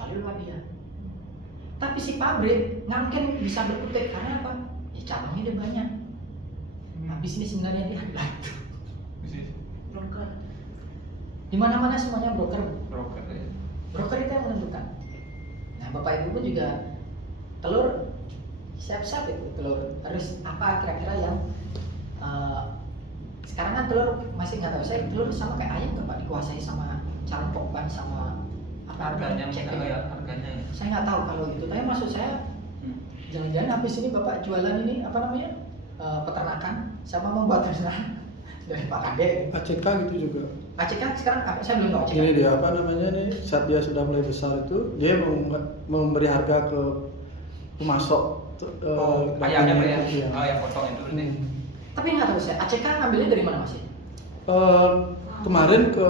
kecuali luar dia. Tapi si pabrik nggak mungkin bisa berkutik karena apa? Ya cabangnya udah banyak. Nah, bisnis sebenarnya dia adalah itu. Broker. Di mana-mana semuanya broker. Broker ya. Broker itu yang menentukan. Nah, Bapak Ibu pun juga telur siap-siap itu telur harus apa kira-kira yang sekarang kan telur masih nggak tahu saya telur sama kayak ayam Bapak dikuasai sama calon pokban sama apa Harganya cek misalnya ya. harganya. Saya nggak tahu kalau gitu. Tapi maksud saya jangan-jangan habis ini Bapak jualan ini apa namanya peternakan sama membuat restoran dari Pak Kade. ACK gitu juga. ACK sekarang apa? Saya belum tahu ACK. Ini dia apa namanya nih, saat dia sudah mulai besar itu dia memberi harga ke pemasok Ayamnya Pak ya? Iya. Oh yang potong itu berarti. Tapi nggak tahu saya ACK ngambilnya dari mana Mas? Kemarin ke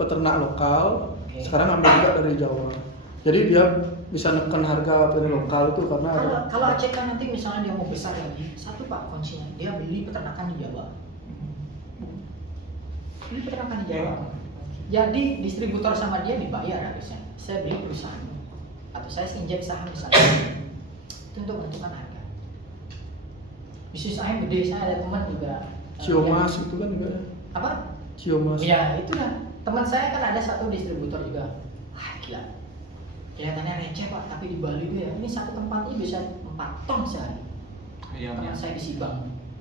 peternak lokal, Oke. sekarang ambil juga dari Jawa. Jadi dia bisa neken harga dari lokal itu karena ada. Kalau ACK nanti misalnya dia mau besar lagi, satu Pak kuncinya dia beli peternakan di Jawa. Beli peternakan di Jawa. Jadi distributor sama dia dibayar harusnya. Saya beli perusahaan atau saya injek saham misalnya. Itu untuk menentukan harga. Bisnis ayam gede, saya ada teman juga. Ciomas yang- itu kan juga. Apa? Ciomas. Ya itu lah. Teman saya kan ada satu distributor juga. Wah gila. Kelihatannya receh Pak, tapi di Bali itu ya ini satu tempat ini bisa 4 ton sehari. Ayamnya. Teman saya di Sibang.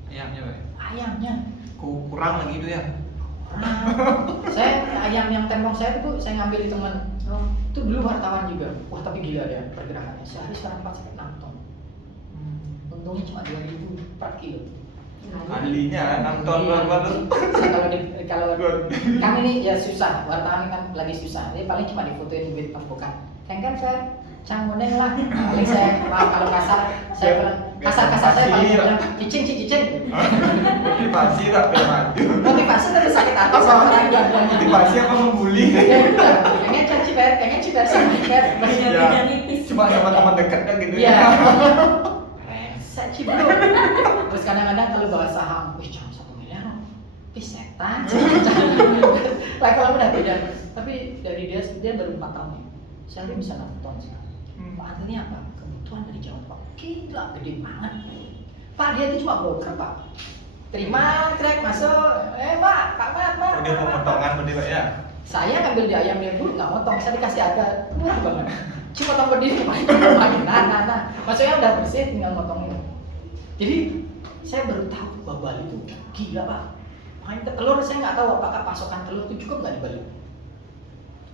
Ayamnya Pak. Ayamnya. Kurang lagi itu ya. Saya ayam yang tembong saya itu saya ngambil di teman. Itu dulu wartawan juga. Wah tapi gila ya pergerakannya. Sehari sekarang 4-6 ton. Untungnya cuma 2.000 per kilo. Ahlinya 6 ton berapa tuh? Kalau kami ini ya susah, wartawan kan lagi susah. Jadi paling cuma difotoin duit pembukaan. Kan Fer, cangguneng lah. Paling saya kalau kasar, saya bilang kasar saya paling bilang cicing. Motivasi tak biar maju. Motivasi tapi sakit hati sama orang yang Motivasi apa membuli? Ya udah, pengen ciber sama ciber. Ya, cuma sama teman dekat kan gitu Iya. ya. Reset sih bro. Terus kadang-kadang kalau bahas saham, wih jangan 1 miliar, setan. Lah kalau udah beda. Tapi dari dia baru 4 tahun ya. Sehari bisa 6 ton sekarang. Artinya apa? Kebutuhan dari Jawa Pak. Gila, gede banget. Pak dia itu cuma broker Pak. Terima, trek masuk. Pak, Pak Mat. Udah pemotongan berarti Pak ya. Saya ngambil di ayam dia dulu nggak motong, saya dikasih harga murah banget. Cuma potong berdiri main. Nah. Maksudnya udah bersih, tinggal motong itu. Jadi saya baru tahu bahwa Bali itu gila Pak. Makanya ke telur saya nggak tahu apakah pasokan telur itu cukup nggak di Bali.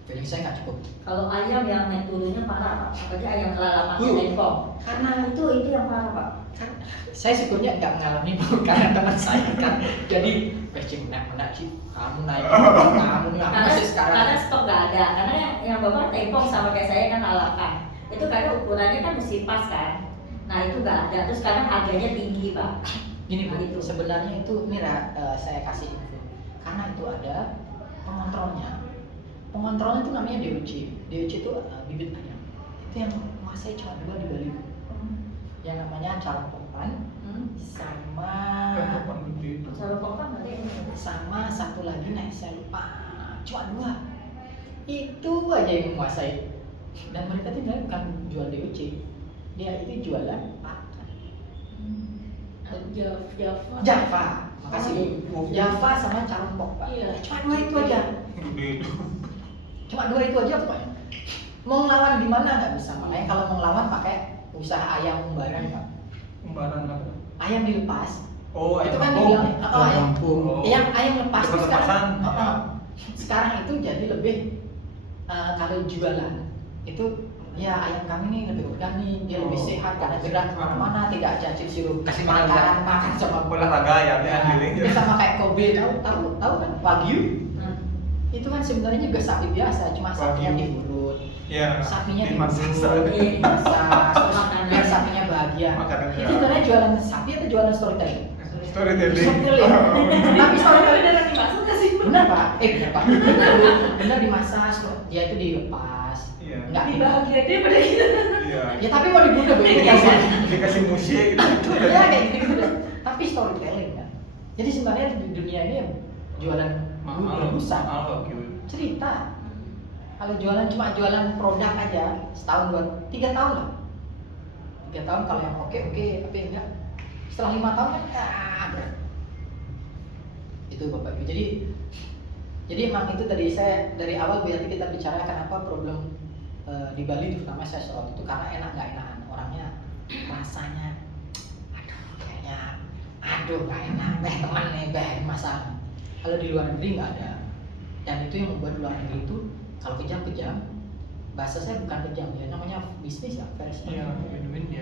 Feeling saya nggak cukup. Kalau ayam yang naik turunnya parah Pak, apalagi ayam kelalapan ekor. Karena Itu yang parah Pak. kan saya syukurnya nggak mengalami Bu, karena teman saya kan. Jadi menak sih kamu naik, kamu nggak masih sekarang. Karena stok nggak ada, karena yang bapak tempong sama kayak saya kan lalapan. Itu karena ukurannya kan mesti pas kan. Nah itu nggak ada, terus sekarang harganya tinggi Pak. Gini Bu, Nah, itu. sebenarnya itu saya kasih info. Karena itu ada pengontrolnya. Pengontrolnya itu namanya DOC. DOC itu bibit ayam. Itu yang menguasai cuma 2 di Bali. Yang namanya calon pokpan sama Kalau pokok nanti sama satu lagi saya lupa. Cuma 2. Itu aja yang menguasai. Dan mereka itu sebenarnya bukan jual DOC. Dia itu jualan pakan. Java, makasih Bu. Java sama calon pokpan. Iya. Cuma 2 itu aja. Gede itu. Cuma 2 itu aja pokoknya. Mau ngelawan di mana nggak bisa. Makanya kalau mau ngelawan pakai usaha ayam umbaran Pak. Umbaran apa? Ayam dilepas. Oh, Itu ayam kan kampung. dibilang Ayam kampung. Oh. ayam lepas Cepat itu sekarang. lepasan. Sekarang itu jadi lebih kalau jualan itu ya ayam kami nih lebih organik, dia lebih Oh. sehat karena gerak kemana-mana, tidak cacing sirup, Kasih makan sama olahraga ayamnya sendiri. Dia sama kayak Kobe, tahu kan Wagyu? Itu kan sebenarnya juga sapi biasa, cuma sapinya Wagyu. diurut, Iya. sapinya dimasak. dimasak, biar sapinya bahagia. Makanan Itu sebenarnya jualan sapi atau jualan storytelling? Storytelling. Storytelling. Tapi storytelling dari dimasak nggak sih? Benar Pak? Benar Pak. Benar dimasak, dia itu dilepas. Iya. Nggak bahagia dia pada gitu. Iya. Ya tapi mau dibunuh begitu Dikasih musik gitu. ya kayak gitu deh. Tapi storytelling kan. Jadi sebenarnya di dunia ini jualan busa Mahal kok gitu. cerita. Kalau jualan cuma jualan produk aja setahun 3 tahun lah. 3 tahun kalau yang oke, tapi enggak. Setelah 5 tahun kan berat. Itu Bapak Ibu. Jadi emang itu tadi saya dari awal berarti kita bicara kenapa problem di Bali terutama saya sorot itu karena enak nggak enakan orangnya, rasanya aduh nggak enak, teman nih masalah. Kalau di luar negeri nggak ada, dan itu yang membuat luar negeri itu kalau kejam, bahasa saya bukan kejam ya, namanya bisnis ya, fair Iya, win-win ya.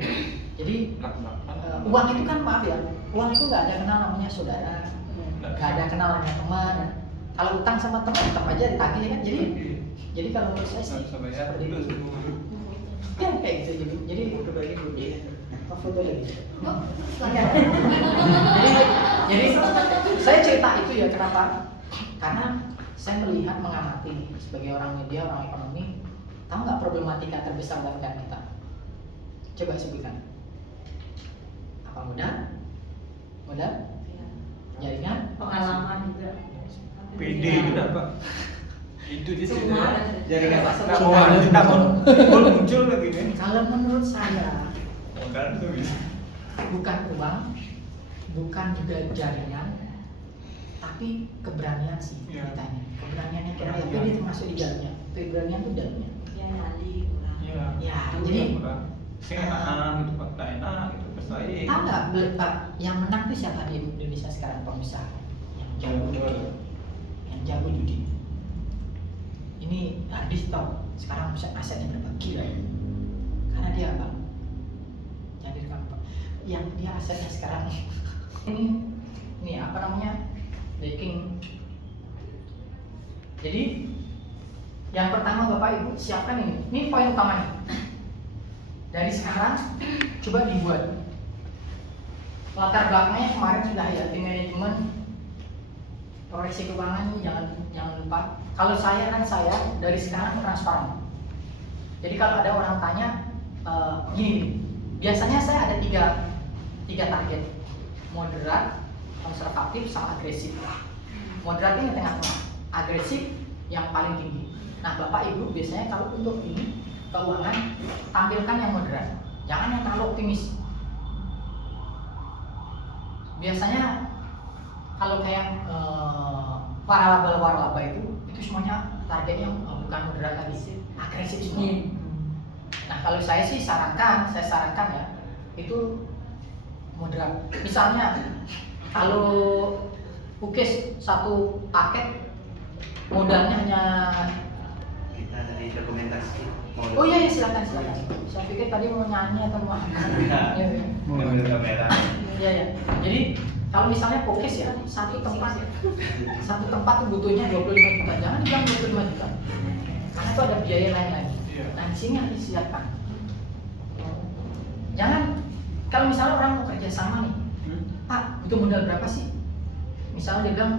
Jadi Belak-belakan. uang itu kan maaf ya, uang itu nggak ada kenal namanya saudara, nggak ada kenal namanya teman. Kalau utang sama teman tetap aja ditagih ya kan, jadi kalau menurut saya sih Bisa bayar seperti dulu itu. semua. Ya kayak gitu jadi Udah baik dulu. foto lagi. jadi saya cerita itu ya kenapa? Karena saya melihat mengamati sebagai orang media, orang ekonomi, tahu nggak problematika terbesar dalam negara kita? Coba sebutkan. Apa modal? Jaringan? Pengalaman juga. PD juga Pak. Itu di situ. Semua ada. Jaringan Semua ada. kita muncul lagi nih. Kalau menurut saya Modal tuh bisa. bukan uang, bukan juga jaringan, tapi keberanian sih Iya. ceritanya. Keberaniannya kira Keberanian. tapi dia termasuk di dalamnya. Keberanian itu dalamnya. Ya nyali kurang. Iya. Ya, Itu jadi yang kurang. Sing enakan gitu Pak, tak enak gitu bersaing. Tahu nggak Pak, yang menang itu siapa di Indonesia sekarang pengusaha? Yang jago judi. Yang jago judi. Ini Ardis tahu sekarang asetnya berapa gila ya? Karena dia apa? Yang direkam Pak. Yang dia asetnya sekarang ini apa namanya? Baking. Jadi yang pertama Bapak Ibu siapkan ini. Ini poin utamanya. Dari sekarang coba dibuat latar belakangnya kemarin sudah ya tim manajemen proyeksi keuangan ini jangan lupa. Kalau saya dari sekarang transparan. Jadi kalau ada orang tanya gini, biasanya saya ada tiga target, moderat, konservatif, sama agresif. Moderat ini tengah-tengah, agresif yang paling tinggi. Nah Bapak Ibu biasanya kalau untuk ini keuangan tampilkan yang moderat, jangan yang terlalu optimis. Biasanya kalau kayak para laba itu semuanya targetnya bukan moderat lagi, agresif semua. Nah kalau saya sarankan ya itu moderat. Misalnya kalau Ukis satu paket modalnya hanya Kita dari dokumentasi. oh iya silakan. Saya pikir tadi mau nyanyi atau mau Iya. Mengambil kamera. Iya. Jadi kalau misalnya Pokis ya satu tempat tuh butuhnya 25 juta, jangan bilang 25 juta, karena itu ada biaya lain lagi. Iya. Nah di sini harus disiapkan. Jangan kalau misalnya orang mau kerja sama nih, Pak butuh modal berapa sih? Misalnya dia bilang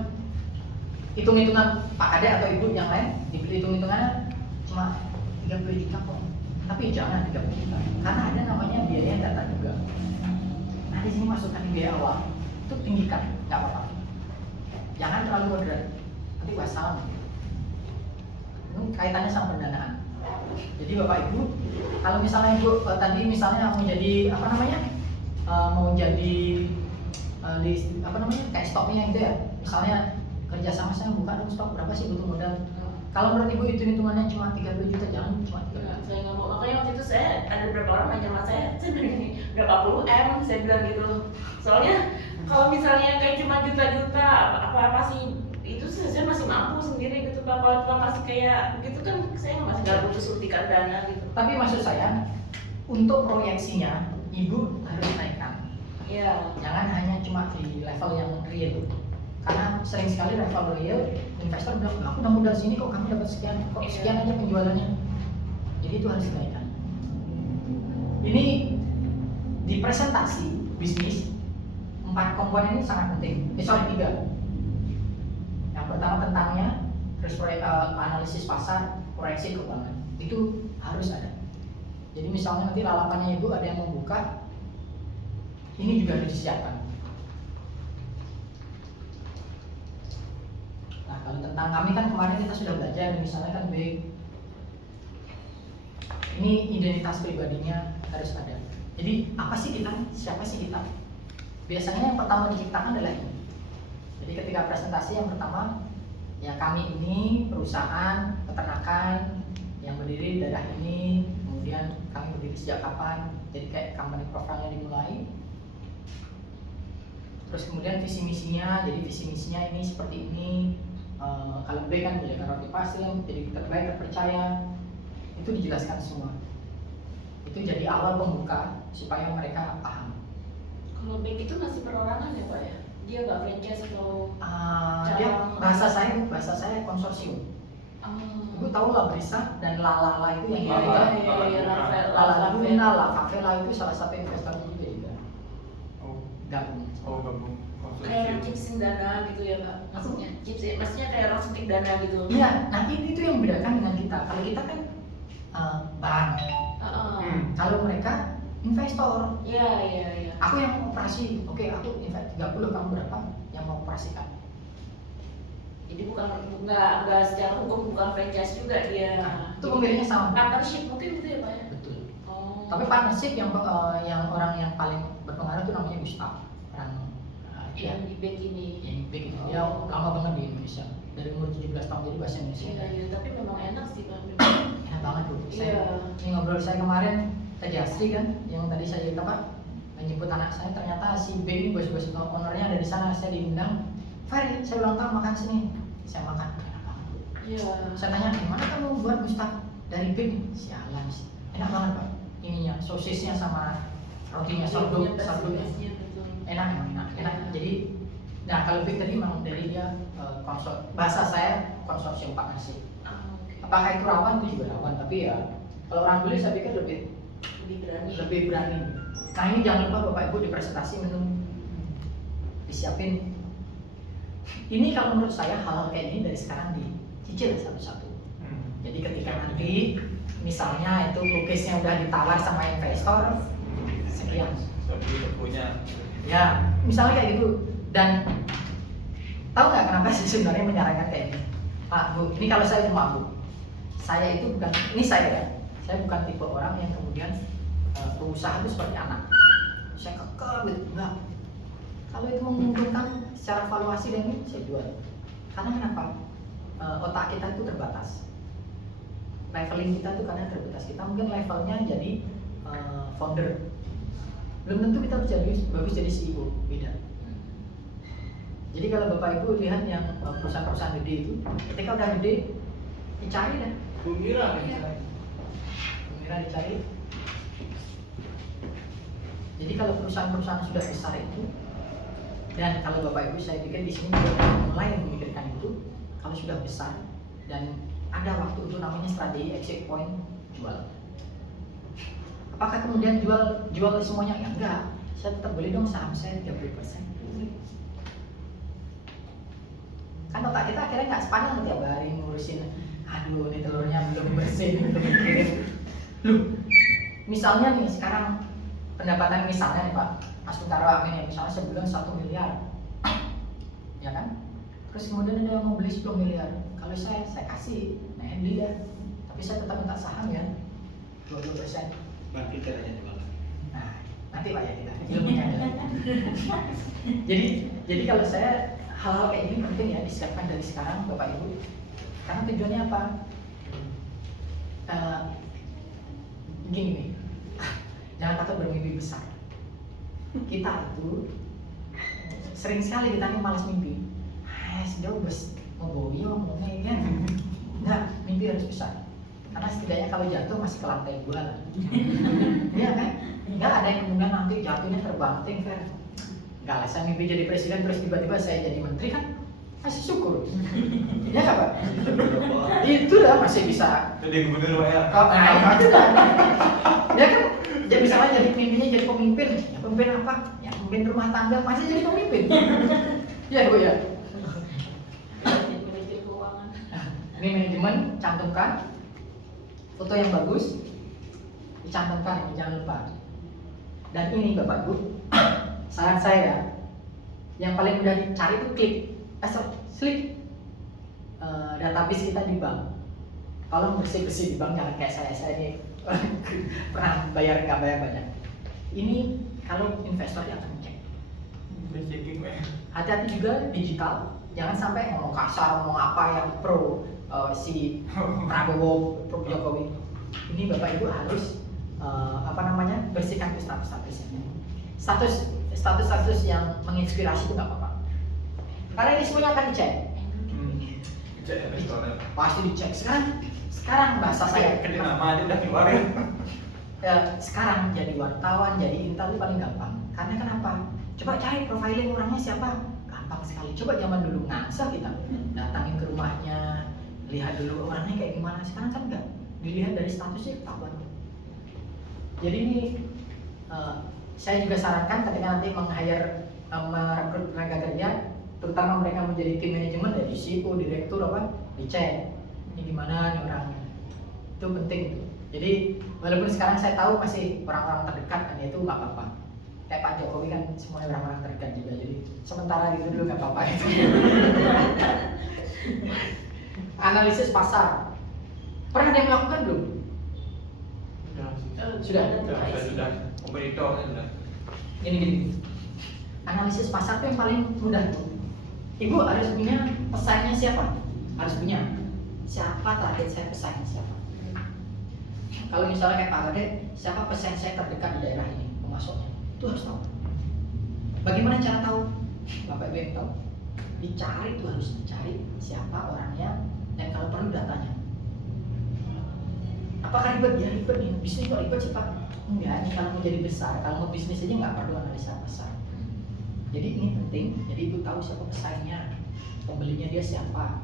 hitung-hitungan Pak Ade atau Ibu yang lain, hitung-hitungannya cuma 30 juta kok. Tapi jangan 30 juta, karena ada namanya biaya yang datang juga. Nah di sini masukkan biaya awal, itu tinggikan, nggak apa-apa. Jangan terlalu moderat, nanti wassalam. Ini kaitannya sama pendanaan. Jadi Bapak Ibu, kalau misalnya Ibu tadi misalnya mau jadi apa namanya, mau jadi di apa namanya kayak stoknya gitu ya. Misalnya kerja sama saya buka dong stok berapa sih butuh modal. Kalau menurut Ibu itu hitungannya cuma 30 juta, jangan cuma 30 juta. Saya nggak mau, makanya waktu itu saya ada beberapa orang nanya sama saya begini berapa puluh M, saya bilang gitu. Soalnya kalau misalnya kayak cuma juta-juta apa sih itu saya masih mampu sendiri gitu Pak. Kalau cuma masih kayak begitu kan saya masih nggak butuh suntikan dana gitu. Tapi maksud saya untuk proyeksinya Ibu harus naikkan. Iya. Jangan hanya cuma di level yang real. Karena sering sekali level real investor bilang aku udah modal sini kok kamu dapat sekian, kok sekian aja penjualannya. Jadi itu harus dinaikkan. Ini di presentasi bisnis 4 komponen ini sangat penting. 3. Yang pertama tentangnya, terus analisis pasar, proyeksi keuangan. Itu harus ada. Jadi misalnya nanti lalapannya Ibu ada yang membuka, ini juga harus disiapkan. Nah kalau tentang kami kan kemarin kita sudah belajar, misalnya kan baik ini identitas pribadinya harus ada. Jadi apa sih kita? Siapa sih kita? Biasanya yang pertama diciptakan adalah ini. Jadi ketika presentasi yang pertama, ya kami ini perusahaan peternakan yang berdiri daerah ini, kemudian kami berdiri sejak kapan, jadi kayak company profile-nya dimulai. Terus kemudian visi misinya, jadi visi misinya ini seperti ini. Kalau B kan menjaga roti pasien, jadi terbaik terpercaya, itu dijelaskan semua. Itu jadi awal pembuka supaya mereka paham. Kalau back itu masih perorangan ya Pak ya? Dia nggak franchise atau Dia bahasa saya konsorsium. Ibu tahu lah Brisa dan Lalala itu yang Lala Laguna, La Favela itu salah satu investor juga. Gabung. Gabung. kayak orang chipsin dana gitu ya Pak? Maksudnya kayak orang suntik dana gitu. Iya, nah itu yang membedakan dengan kita. Kalau kita kan bank. Kalau mereka investor. Iya. Aku yang operasi, oke aku invest 30, kamu berapa yang mau operasikan? Jadi nggak secara hukum bukan franchise juga dia. Itu pembeliannya sama. Partnership mungkin gitu ya Pak ya? Betul. Oh. Tapi partnership yang orang yang paling berpengaruh itu namanya Gustav. Yang di back ini. Yang big itu dia lama banget di Indonesia. Dari umur 17 tahun jadi bahasa Indonesia. Iya, tapi memang enak sih Pak. Enak banget tuh. Iya. Ini ngobrol saya kemarin Teh Jasri kan, yang tadi saya cerita Pak, menyebut anak saya, ternyata si B ini bos-bos ownernya ada di sana. Saya diundang, Fari, saya ulang tahun makan sini. Saya makan, enak banget. Iya. Saya tanya, gimana kamu buat Gustav dari B? Sialan, enak banget Pak. Ininya, sosisnya sama rotinya, sourdough. Enak. Jadi, nah kalau B tadi memang dari dia bahasa saya konsorsium partnership. Apakah itu rawan? Itu juga rawan, tapi ya kalau orang beli saya pikir lebih berani. Nah ini jangan lupa Bapak Ibu di presentasi menu disiapin. Ini kalau menurut saya hal kayak ini dari sekarang dicicil satu-satu. Jadi ketika nanti misalnya itu lukisnya udah ditawar sama investor sekian. Ya, misalnya kayak gitu. Dan tahu nggak kenapa sih sebenarnya menyarankan kayak ini, Pak Bu? Ini kalau saya cuma Bu, saya itu bukan, ini saya ya, saya bukan tipe orang yang kemudian pengusaha itu seperti anak. Saya kekeh gitu, enggak. Kalau itu menguntungkan secara valuasi dan ini saya jual. Karena kenapa? Otak kita itu terbatas. Leveling kita itu karena terbatas. Kita mungkin levelnya jadi founder. Belum tentu kita bagus jadi CEO, beda. Jadi kalau Bapak Ibu lihat yang perusahaan-perusahaan gede itu, ketika udah gede, dicari dah. Bumira Dicari. Jadi kalau perusahaan-perusahaan sudah besar itu, dan kalau Bapak Ibu saya pikir di sini juga mulai memikirkan itu, kalau sudah besar dan ada waktu itu namanya strategi exit point jual. Apakah kemudian jual semuanya? Ya enggak. Saya tetap beli dong saham saya 30%. Kan otak kita akhirnya nggak sepanjang tiap hari ngurusin, aduh ini telurnya belum bersih, belum dikirim. Loh, misalnya nih sekarang pendapatan misalnya nih Pak Asmintaro Amin ya, misalnya sebulan 1 miliar, ya kan? Terus kemudian ada yang mau beli 10 miliar. Kalau saya kasih, nah beli dah. Tapi saya tetap minta saham ya, 22%. Nanti kita aja jual. Nah, nanti Pak ya kita ilmunya ada. Jadi kalau saya hal-hal kayak ini penting ya disiapkan dari sekarang Bapak Ibu. Karena tujuannya apa? Gini nih, jangan takut bermimpi besar. Kita itu sering sekali kita ini malas mimpi. Sudah bos mau boyo mau ngomongnya enggak, mimpi harus besar. Karena setidaknya kalau jatuh masih ke lantai 2 lah. Iya kan? Enggak ada yang kemudian nanti jatuhnya terbanting Fer. Enggak lah, saya mimpi jadi presiden terus tiba-tiba saya jadi menteri kan masih syukur. Iya nggak Pak? Itu lah masih bisa. Jadi gubernur Pak ya. Nah itu kan. Ya kan, jadi misalnya jadi mimpinya jadi pemimpin. Ya pemimpin apa? Ya pemimpin rumah tangga masih jadi pemimpin. Iya Bu ya. Manajer keuangan. Ini manajemen, cantumkan foto yang bagus, dicantumkan ini jangan lupa. Dan ini Bapak Ibu, saran saya yang paling mudah dicari itu slip database kita di bank. tolong bersih-bersih di bank, jangan kayak saya ini pernah nggak bayar banyak. Ini kalau investor yang akan cek. Checking ya. Hati-hati juga digital, jangan sampai ngomong kasar, ngomong apa yang pro si Prabowo, pro Jokowi. Ini Bapak Ibu harus bersihkan tuh status-statusnya. Status yang menginspirasi itu nggak apa-apa. Karena ini semuanya akan dicek. Cek investornya. Pasti dicek. Sekarang bahasa saya. Kena nama aja udah keluar ya. Ya, sekarang jadi wartawan, jadi intel itu paling gampang. Karena kenapa? Coba cari profiling orangnya siapa, gampang sekali. Coba zaman dulu ngasa kita datangin ke rumahnya, lihat dulu orangnya kayak gimana. Sekarang kan enggak, dilihat dari statusnya ketahuan. Jadi ini saya juga sarankan ketika nanti merekrut tenaga kerja, terutama mereka menjadi tim manajemen dari CEO, direktur dicek ini gimana nih orangnya. Itu penting itu. Jadi walaupun sekarang saya tahu masih orang-orang terdekat kan, itu nggak apa-apa. Kayak Pak Jokowi kan semuanya orang-orang terdekat juga, jadi sementara gitu dulu nggak apa-apa itu. Analisis pasar, pernah ada yang melakukan belum? Sudah. Sudah. Kompetitor sudah. Gini. Analisis pasar itu yang paling mudah tuh. Ibu harus punya pesaingnya siapa? Harus punya. Siapa target saya pesaing siapa? Kalau misalnya kayak Pak Gede, siapa pesaing saya terdekat di daerah ini pemasoknya? Itu harus tahu. Bagaimana cara tahu? Bapak Ibu yang tahu. Dicari tuh, harus dicari siapa orangnya dan kalau perlu datanya. Apakah ribet? Ya ribet nih. Bisnis kok ribet sih Pak? Enggak, ini kalau mau jadi besar, kalau mau bisnis aja nggak perlu analisa pasar. Jadi ini penting. Jadi Ibu tahu siapa pesaingnya, pembelinya dia siapa.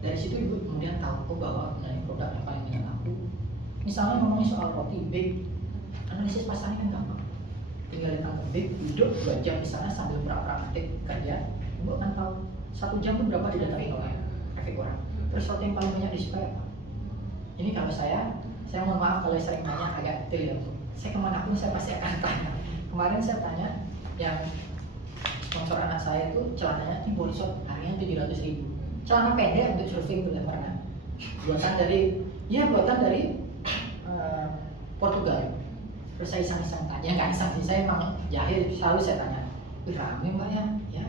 Dari situ Ibu kemudian tahu bahwa ini produk yang paling minat aku. Misalnya ngomongin soal roti bake, analisis pasarnya kan gampang. Tinggal datang ke bake, duduk 2 jam di sana sambil praktik kerja, Ibu akan tahu 1 jam itu berapa didatangin oleh traffic orang. Terus roti yang paling banyak disukai apa? Ini kalau saya mohon maaf kalau sering tanya agak detail ya. Saya kemana pun saya pasti akan tanya. Kemarin saya tanya yang sponsor anak saya itu celananya ini borsot harganya 700.000. Celana pendek untuk surfing itu pernah. Buatan dari Portugal. Terus saya iseng-iseng tanya, nggak iseng sih, saya emang jahil, selalu saya tanya, rame Mbak ya? Ya,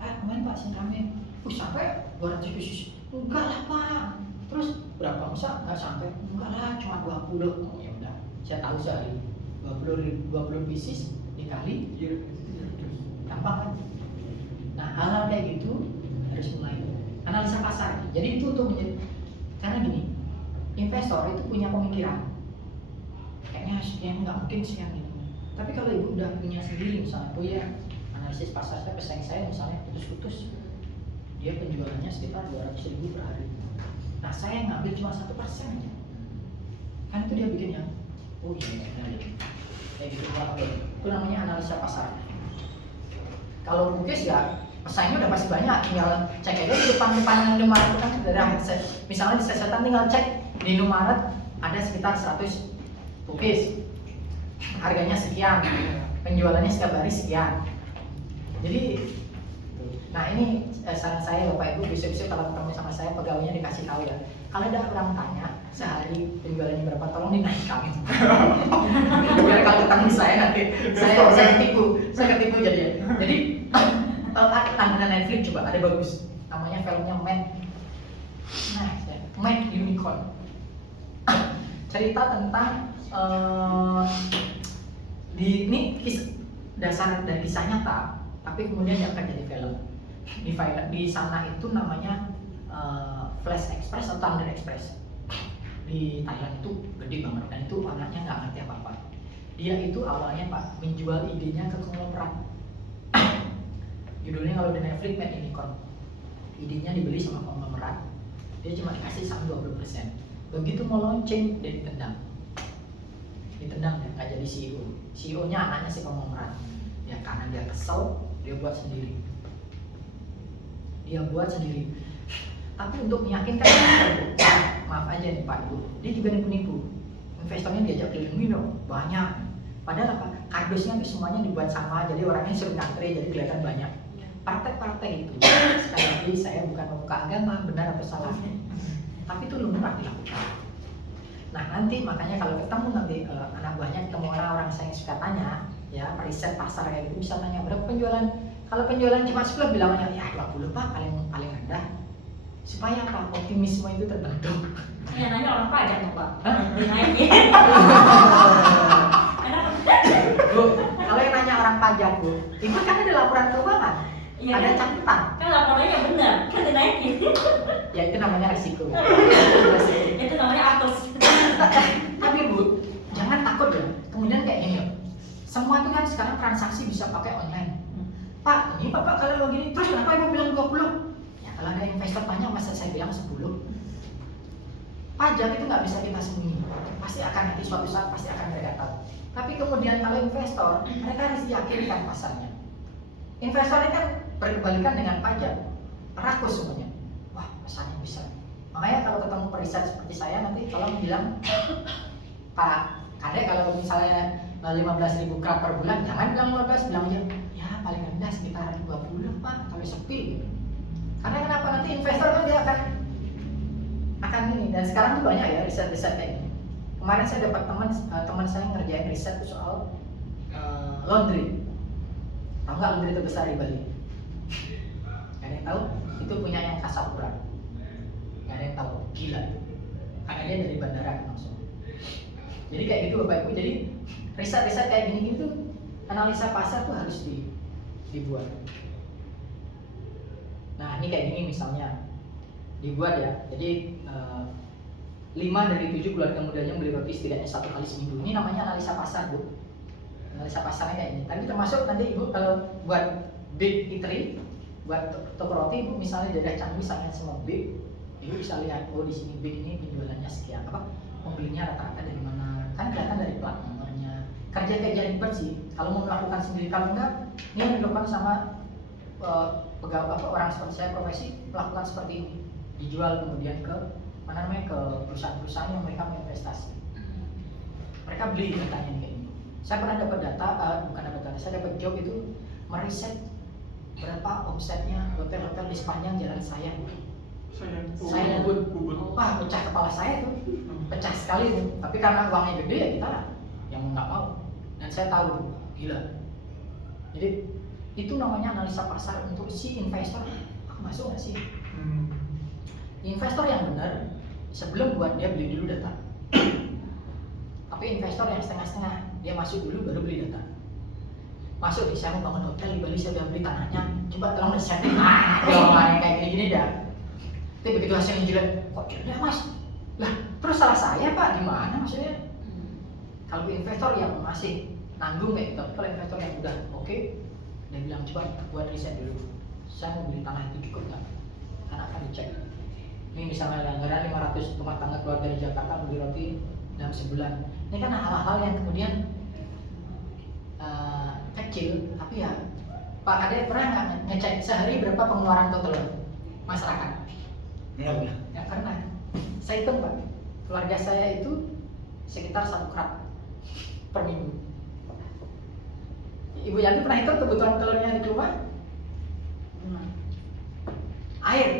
Mbak kemarin Pak sih rame. Sampai 200 pieces? Enggak lah Pak. Terus berapa? Masa nggak sampai? Enggak lah, cuma 20. Ya udah, saya tahu sehari 20 pieces dikali gampang kan? Nah hal-hal kayak gitu harus mulai analisa pasar. Jadi itu untuk karena gini, investor itu punya pemikiran kayaknya yang nggak mungkin sih yang ini. Tapi kalau Ibu udah punya sendiri misalnya, oh ya analisis pasar saya, pesaing saya misalnya putus-putus, dia penjualannya sekitar 200.000 per hari. Nah saya ngambil cuma 1% aja, kan itu dia bikin yang oh iya kayak gitu. Itu namanya analisa pasar. Kalau bukis ya pesaingnya udah pasti banyak, tinggal cek aja di depan Indomaret itu kan dari misalnya di Sesetan tinggal cek di Indomaret ada sekitar 100 bukis, harganya sekian, penjualannya setiap hari sekian. Jadi nah ini saran saya Bapak Ibu, bisa-bisa kalau ketemu sama saya pegawainya dikasih tahu ya, kalau ada orang tanya sehari penjualannya berapa, tolong dinaikkan. Biar kalau ketemu saya nanti saya ketipu jadi langganan Netflix coba ada bagus, namanya filmnya Mad Unicorn. Cerita tentang ini dasar dari kisah nyata, tapi kemudian diangkat jadi film. Di sana itu namanya Flash Express atau Thunder Express. Di Thailand itu gede banget dan itu anaknya nggak ngerti apa-apa. Dia itu awalnya Pak menjual idenya ke konglomerat. Judulnya kalau di Netflix Mad Unicorn. Idenya dibeli sama konglomerat. Dia cuma dikasih sama 20%. Begitu mau launching dia ditendang ya, nggak jadi CEO. CEO-nya anaknya si konglomerat. Ya karena dia kesel, dia buat sendiri. Tapi untuk meyakinkan maaf aja nih Pak Ibu, dia juga nipu-nipu. Investornya diajak keliling banyak. Padahal apa? Kardusnya semuanya dibuat sama, jadi orangnya suruh ngantri, jadi kelihatan banyak. Praktek-praktek itu, sekali lagi saya bukan membuka agama, benar atau salah. tapi itu lumrah dilakukan. Nah nanti makanya kalau ketemu nanti anak buahnya, ketemu orang-orang saya yang suka tanya, ya riset pasar kayak gitu, bisa tanya berapa penjualan. Kalau penjualan cuma 10 bilangnya ya 20 Pak, paling rendah. Supaya apa? Optimisme itu terbentuk. Yang nanya orang pajak tuh Pak. Hah? Dinaikin. Bu, kalau yang nanya orang pajak Bu, itu kan ada laporan keuangan, Iya, ada kan? catatan. Kan laporannya benar, kan dinaikin. Ya itu namanya resiko. Itu namanya apes. Tapi Bu, jangan takut ya. Kemudian kayak gini, semua itu kan sekarang transaksi bisa pakai online. Pak, ini Bapak kalau begini, terus kenapa Ibu bilang 20? Ya kalau ada investor tanya, masa saya bilang 10? Pajak itu nggak bisa kita sembunyi. Pasti akan nanti suatu saat pasti akan mereka tahu. Tapi kemudian kalau investor, mereka harus yakinkan pasarnya. Investor ini kan berkebalikan dengan pajak, rakus semuanya. Wah, pasarnya bisa. Makanya kalau ketemu periset seperti saya nanti tolong bilang, Pak Kadek kalau misalnya 15.000 krat per bulan, jangan bilang 15, bilang aja ya paling rendah sekitar 20 Pak kalau sepi. Karena kenapa? Nanti investor kan dia akan ini, dan sekarang tuh banyak ya riset-riset kayak gini. Kemarin saya dapat teman saya ngerjain riset soal laundry. Tahu nggak laundry terbesar di Bali? Gak ada yang tahu? Itu punya yang Kasapura. Gak ada yang tahu, gila. Karena dia dari bandara langsung. Jadi kayak gitu Bapak Ibu. Jadi riset-riset kayak gini tuh, analisa pasar tuh harus dibuat. Nah ini kayak gini misalnya dibuat ya. Jadi 5 dari 7 keluarga mudanya beli roti setidaknya 1 kali seminggu. Ini namanya analisa pasar Bu. Analisa pasarnya kayak ini. Tapi termasuk nanti Ibu kalau buat big eatery, buat toko roti Ibu misalnya daerah Canggu misalnya semua big, Ibu bisa lihat oh di sini big ini penjualannya sekian, apa pembelinya rata-rata dari mana, kan kelihatan dari plat nomornya. Kerja ribet sih. Kalau mau melakukan sendiri, kalau enggak ini yang dilakukan sama pegawai orang seperti saya profesi melakukan seperti ini, dijual kemudian ke ke perusahaan-perusahaan yang mereka mau investasi. Mereka beli datanya kayak ini. Saya pernah dapat data, bukan dapat data, saya dapat job itu meriset berapa omsetnya hotel-hotel di sepanjang jalan saya. Saya ngebut, wah pecah kepala saya tuh, pecah sekali tuh. Tapi karena uangnya gede ya kita yang nggak mau. Dan saya tahu, gila. Jadi itu namanya analisa pasar untuk si investor. Aku masuk nggak sih? Investor yang benar sebelum buat dia beli dulu data. Tapi investor yang setengah-setengah, dia masuk dulu baru beli data. Masuk nih, saya mau bangun hotel di Bali, saya udah beli tanahnya. Coba tolong setting, yang kayak gini-gini dah. Tapi begitu hasilnya jelek, kok jelek Mas? Lah, terus salah saya Pak, gimana maksudnya? Kalau investor yang masih nanggung kayak gitu, kalau investor yang udah oke, dia bilang coba buat riset dulu. Saya mau beli tanah itu cukup nggak? Karena akan dicek. Ini misalnya anggaran 500 rumah tangga keluarga di Jakarta beli roti dalam sebulan. Ini kan hal-hal yang kemudian kecil, tapi ya Pak Kadek pernah nggak ngecek sehari berapa pengeluaran total masyarakat? Ya pernah. Saya hitung Pak, keluarga saya itu sekitar 1 krat per minggu. Ibu Yanti pernah hitung kebutuhan telurnya di rumah? Air.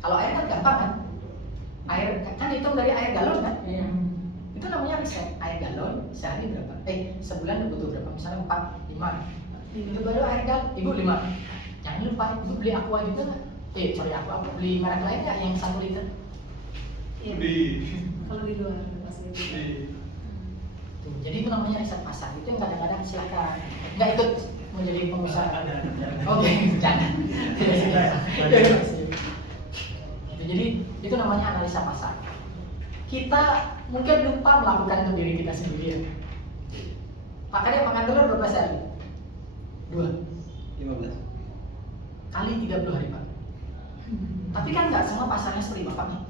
Kalau air kan gampang kan? Air kan hitung dari air galon kan? Iya. Itu namanya riset. Air galon sehari berapa? Sebulan butuh berapa? Misalnya 4, 5. Itu baru air galon. Ibu 5. Jangan lupa ibu beli aqua juga nggak? Aku beli merek lain nggak yang 1 liter? Di Kalau di luar pasti Tuh, jadi itu namanya riset pasar. Itu yang kadang-kadang silakan nggak ikut menjadi pengusaha. Oke, jangan. Jadi itu namanya analisa pasar. Kita mungkin lupa melakukan untuk diri kita sendiri. Ya. Pak Kadek makan telur berapa sehari? 2 15. kali 30 hari Pak. Tapi kan nggak semua pasarnya seperti Bapak nih.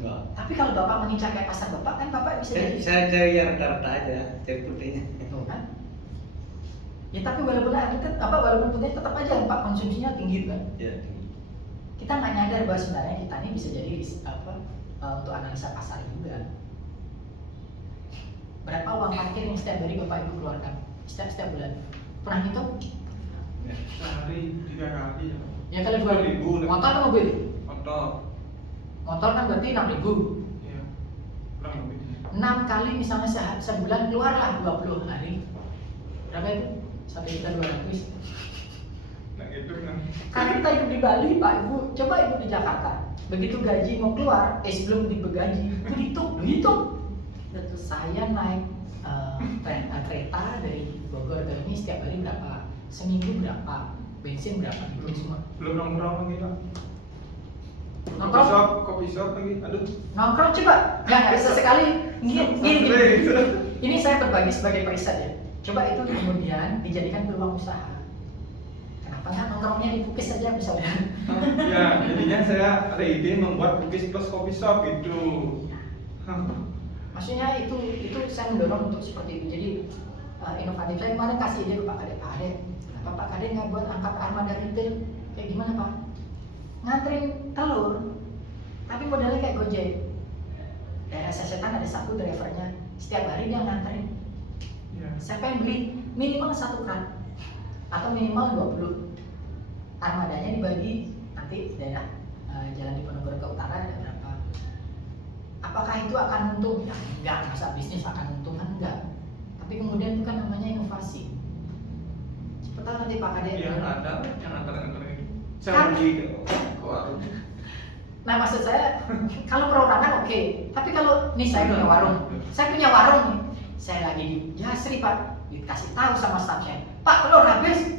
Enggak. Tapi kalau Bapak mengincar kayak pasar Bapak kan Bapak bisa jadi. Saya cari yang rata-rata aja, cari putihnya. Itu kan. Ya tapi walaupun putih tetap aja Pak konsumsinya tinggi kan. Ya. Kita nggak nyadar bahwa sebenarnya kita ini bisa jadi untuk analisa pasar juga. Berapa uang parkir yang setiap hari Bapak Ibu keluarkan setiap bulan? Pernah ngitung? sehari 3 kali ya. Ya kali 2.000. Motor atau mobil? Motor. Motor kan berarti 6.000. Iya. Kurang lebih. 6 kali misalnya sebulan keluarlah 20 hari. Berapa itu? 1.200.000. Nah itu kan. Karena kita hidup di Bali, Pak Ibu, coba Ibu di Jakarta. Begitu gaji mau keluar, sebelum digaji, itu dihitung. Betul. Saya naik kereta dari Bogor ke ini setiap hari berapa, seminggu berapa, bensin berapa, itu semua. Belum nongkrong lagi Pak. Nongkrong? Kopi shop lagi. Aduh. Nongkrong coba, nggak bisa sekali. Gini. Ini saya berbagi sebagai periset ya. Coba itu kemudian dijadikan peluang usaha. Kenapa nggak nongkrongnya di Bukis saja misalnya? Ya, jadinya saya ada ide membuat Bukis plus kopi shop gitu. Maksudnya itu saya mendorong untuk seperti itu. Jadi inovatif. Saya kemarin kasih ide ke Pak Kade, kenapa Pak Kade nggak buat angkat armada retail? Kayak gimana Pak? Nganterin telur, tapi modelnya kayak Gojek. Daerah Sesetan ada satu drivernya, setiap hari dia nganterin. Ya. Siapa yang beli minimal 1 kan atau minimal 20. Armadanya dibagi nanti daerah Jalan Diponegoro ke utara ada berapa. Apakah itu akan untung? Ya enggak, masa bisnis akan untung kan enggak. Tapi kemudian itu kan namanya inovasi. Cepetan nanti Pak Kade. Iya, ada yang antar-antar ini. Saya Kan- pergi ke warung. Nah maksud saya kalau perorangan oke. Tapi kalau nih saya punya warung nih. Saya lagi di Jasri Pak, dikasih tahu sama staffnya, Pak telur habis.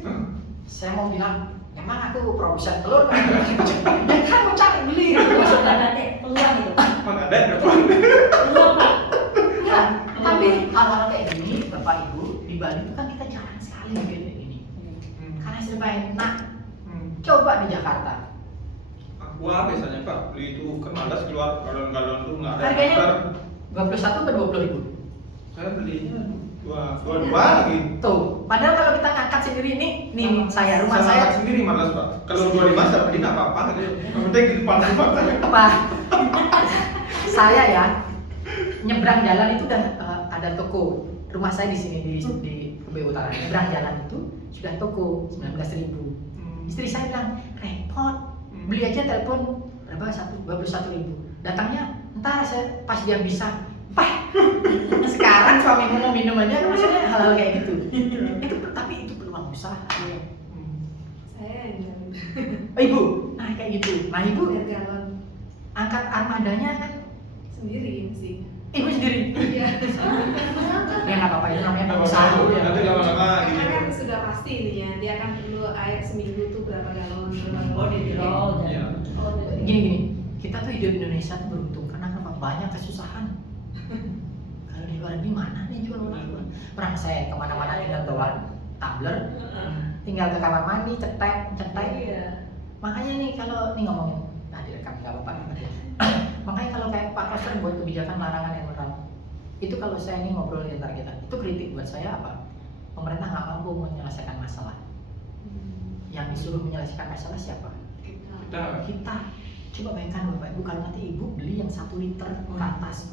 Saya mau bilang, emang aku produsen telur kan? Ya kan mau cari beli. Maksudnya nanti peluang itu. Mana ada depan. Peluang Pak. Nah, tapi hal-hal kayak gini, Bapak Ibu, di Bali itu kan kita jarang sekali bikin kayak gini. Karena serba enak. Coba di Jakarta. Wah, biasanya Pak beli itu kan malas keluar galon-galon tuh nggak ada. Harganya Ntar 21 atau 20.000. saya belinya dua lagi. Tuh, padahal kalau kita ngangkat sendiri nih saya rumah Saya saya makan sendiri malas Pak. Kalau 25 saya beli nggak apa-apa. Yang penting di depan rumah saya. apa? Saya ya nyebrang jalan itu udah ada toko. Rumah saya di sini di Ubay Utara. Nyebrang jalan itu sudah toko 19.000. Istri saya bilang repot, beli aja telepon berapa 21.000. Datangnya ntar saya pas dia bisa. Sekarang suamimu mau minum aja, maksudnya hal-hal kayak gitu. Tapi itu peluang usaha. Saya yang jalan. Oh, Ibu, nah kayak gitu. Nah Ibu Biar galon angkat armadanya kan sendiri mesti. Ibu sendiri. Iya. Ya nggak apa-apa itu namanya Nggak usaha apa-apa, ya. nanti lama-lama gini. Karena kan sudah pasti ininya, dia akan perlu air seminggu tuh berapa galon, berapa Oh, galon. di Iya. Gini, kita tuh hidup di Indonesia tuh beruntung karena apa? Banyak kesusahan. Kalau di luar negeri mana nih jual orang? Pernah saya kemana-mana tinggal bawa tumbler, tinggal ke kamar mandi, cetek. Iya. Makanya nih kalau nih ngomongin, nah direkam nggak apa-apa nih. Makanya kalau kayak Pak Koster buat kebijakan larangan yang meram, itu kalau saya nih ngobrol di antara kita, itu kritik buat saya apa? Pemerintah nggak mampu menyelesaikan masalah. Yang disuruh menyelesaikan masalah siapa? Kita. Coba bayangkan Bapak Ibu kalau nanti Ibu beli yang 1 liter ke atas,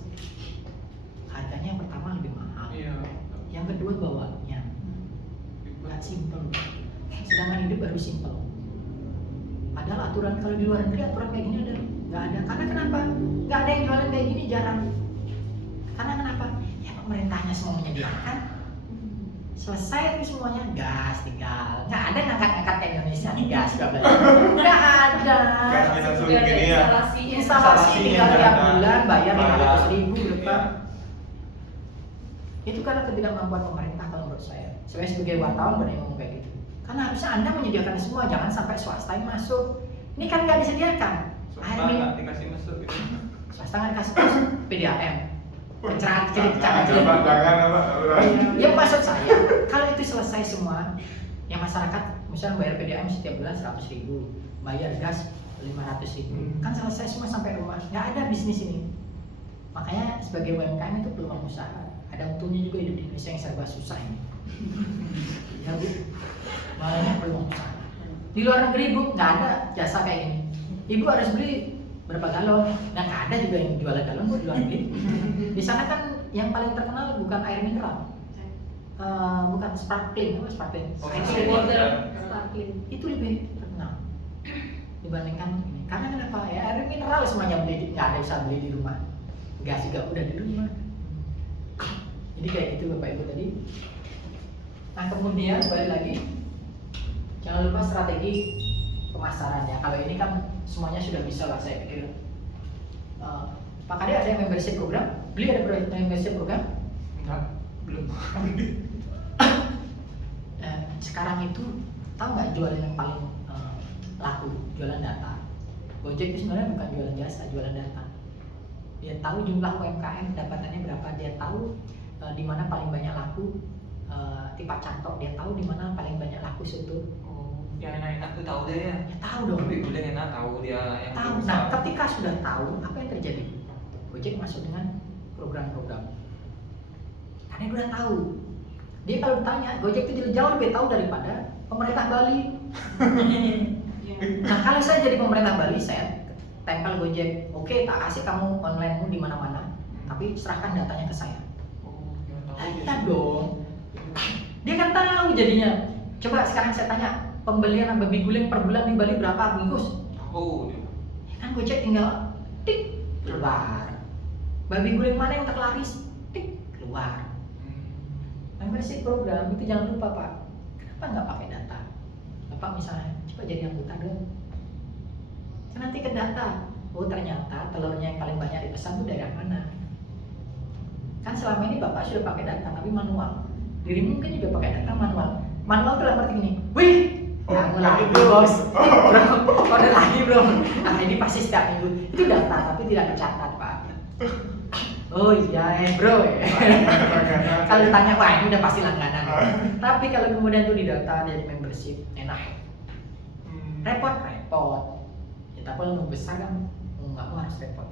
harganya yang pertama lebih mahal, Iya. yang kedua bawanya nggak simpel. Sedangkan hidup baru simpel. Padahal aturan kalau di luar negeri aturan kayak gini ada nggak ada. Karena kenapa? Nggak ada yang jualan kayak gini, jarang. Karena kenapa? Ya pemerintahnya semua menyediakan. Selesai itu semuanya gas tinggal. Nggak ada ngangkat-ngangkat kayak Indonesia nih gas nggak beli. Nggak ada. Gas kita suruh Sudah ada gini ya. instalasinya. Instalasi tinggal Instalasinya tiap ada. bulan bayar Bayar. 500.000 berapa. Iya. Itu karena ketidakmampuan pemerintah kalau menurut saya. Saya sebagai wartawan berani ngomong kayak gitu. Karena harusnya Anda menyediakan semua, jangan sampai swasta yang masuk. Ini kan nggak disediakan. Air Swasta minum nggak dikasih masuk gitu. swasta nggak dikasih masuk PDAM. Pencerahan Jangan kecil. apa? Ya maksud saya, kalau itu selesai semua, yang masyarakat misalnya bayar PDAM setiap bulan 100.000, bayar gas 500.000, kan selesai semua sampai rumah. Nggak ada bisnis ini. Makanya sebagai UMKM itu peluang usaha. Ada untungnya juga hidup di Indonesia yang serba susah ini. Ya Bu, makanya peluang usaha. Di luar negeri Bu nggak ada jasa kayak gini. Ibu harus beli berapa galon, dan nggak ada juga yang jualan galon Bu di luar negeri. Di sana kan yang paling terkenal bukan air mineral, bukan sparkling, apa sparkling? Oh, Sparkling water. iya. Sparkling. Itu lebih terkenal. dibandingkan ini. Karena kenapa ya, air mineral semuanya beli, nggak ada bisa beli di rumah, gas juga udah di rumah. Jadi kayak gitu Bapak Ibu tadi. Nah kemudian balik lagi, jangan lupa strategi pemasarannya. Kalau ini kan semuanya sudah bisa lah saya pikir. Pak Kade ada yang membership program? Beli ada membership program? Enggak, belum. Sekarang itu tahu nggak jualan yang paling laku? Jualan data. Gojek itu sebenarnya bukan jualan jasa, jualan data. Dia tahu jumlah UMKM dapatannya berapa, dia tahu di mana paling banyak laku tipe cantok, dia tahu di mana paling banyak laku soto. Oh, yang enak-enak tuh tahu deh ya. Ya tahu dong. Tapi boleh enak tahu dia yang Tahu. besar. Nah, ketika sudah tahu, apa yang terjadi? Gojek masuk dengan program-program. Karena dia udah tahu. Dia kalau ditanya, Gojek itu jauh lebih tahu daripada pemerintah Bali. Nah, kalau saya jadi pemerintah Bali, saya tempel Gojek. Oke, tak kasih kamu online-mu di mana-mana, tapi serahkan datanya ke saya. Oh, yang tahu Nah, dia. iya dong. Dia kan tahu jadinya. Coba sekarang saya tanya, pembelian babi guling per bulan di Bali berapa bungkus? Tahu dia. Ya kan Gojek tinggal tik keluar. Babi guling mana yang terlaris? Tik keluar. Membership program itu jangan lupa Pak. Kenapa nggak pakai data? Bapak misalnya, coba jadi anggota dong. Kan nanti ke data. Oh ternyata telurnya yang paling banyak dipesan itu daerah mana? Kan selama ini Bapak sudah pakai data tapi manual. Diri mungkin juga pakai data manual. Manual itu dalam arti gini, wih, kamu lagi bos, bro, order lagi bro. Nah ini pasti setiap minggu. Itu data tapi tidak dicatat Pak. Oh iya bro. Kalau ditanya, wah ini udah pasti langganan. Tapi kalau kemudian itu didata jadi membership, enak. Repot. Ya tapi kalau mau besar kan, nggak mau harus repot.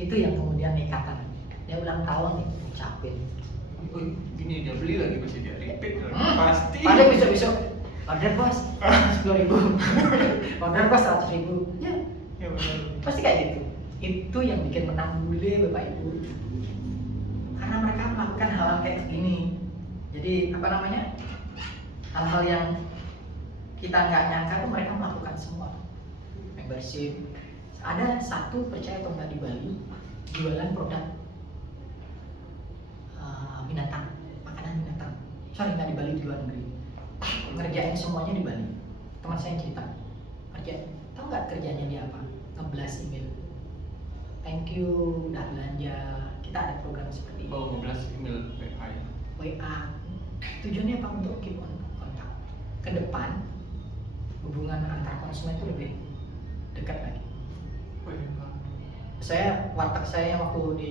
Itu yang kemudian ikatan. Dia ulang tahun nih, ucapin. Oh, gini dia beli lagi pasti dia repeat lagi. Pasti. Paling besok order bos 10.000, order bos 100.000. Ya, Ya benar. pasti kayak gitu. Itu yang bikin menang bule Bapak Ibu. Karena mereka melakukan hal-hal kayak gini. Jadi apa namanya? Hal-hal yang kita nggak nyangka tuh mereka melakukan semua. Membership. Ada satu percaya atau enggak di Bali jualan produk binatang, makanan binatang. Sorry nggak di Bali, di luar negeri. Ngerjain semuanya di Bali. Teman saya yang cerita. Tahu nggak kerjanya dia apa? Ngeblas email. Thank you udah belanja. Kita ada program seperti ini. Oh, 15 email WA ya. WA. Tujuannya apa? Untuk keep on kontak. Ke depan hubungan antar konsumen itu lebih dekat lagi. Warteg saya yang waktu di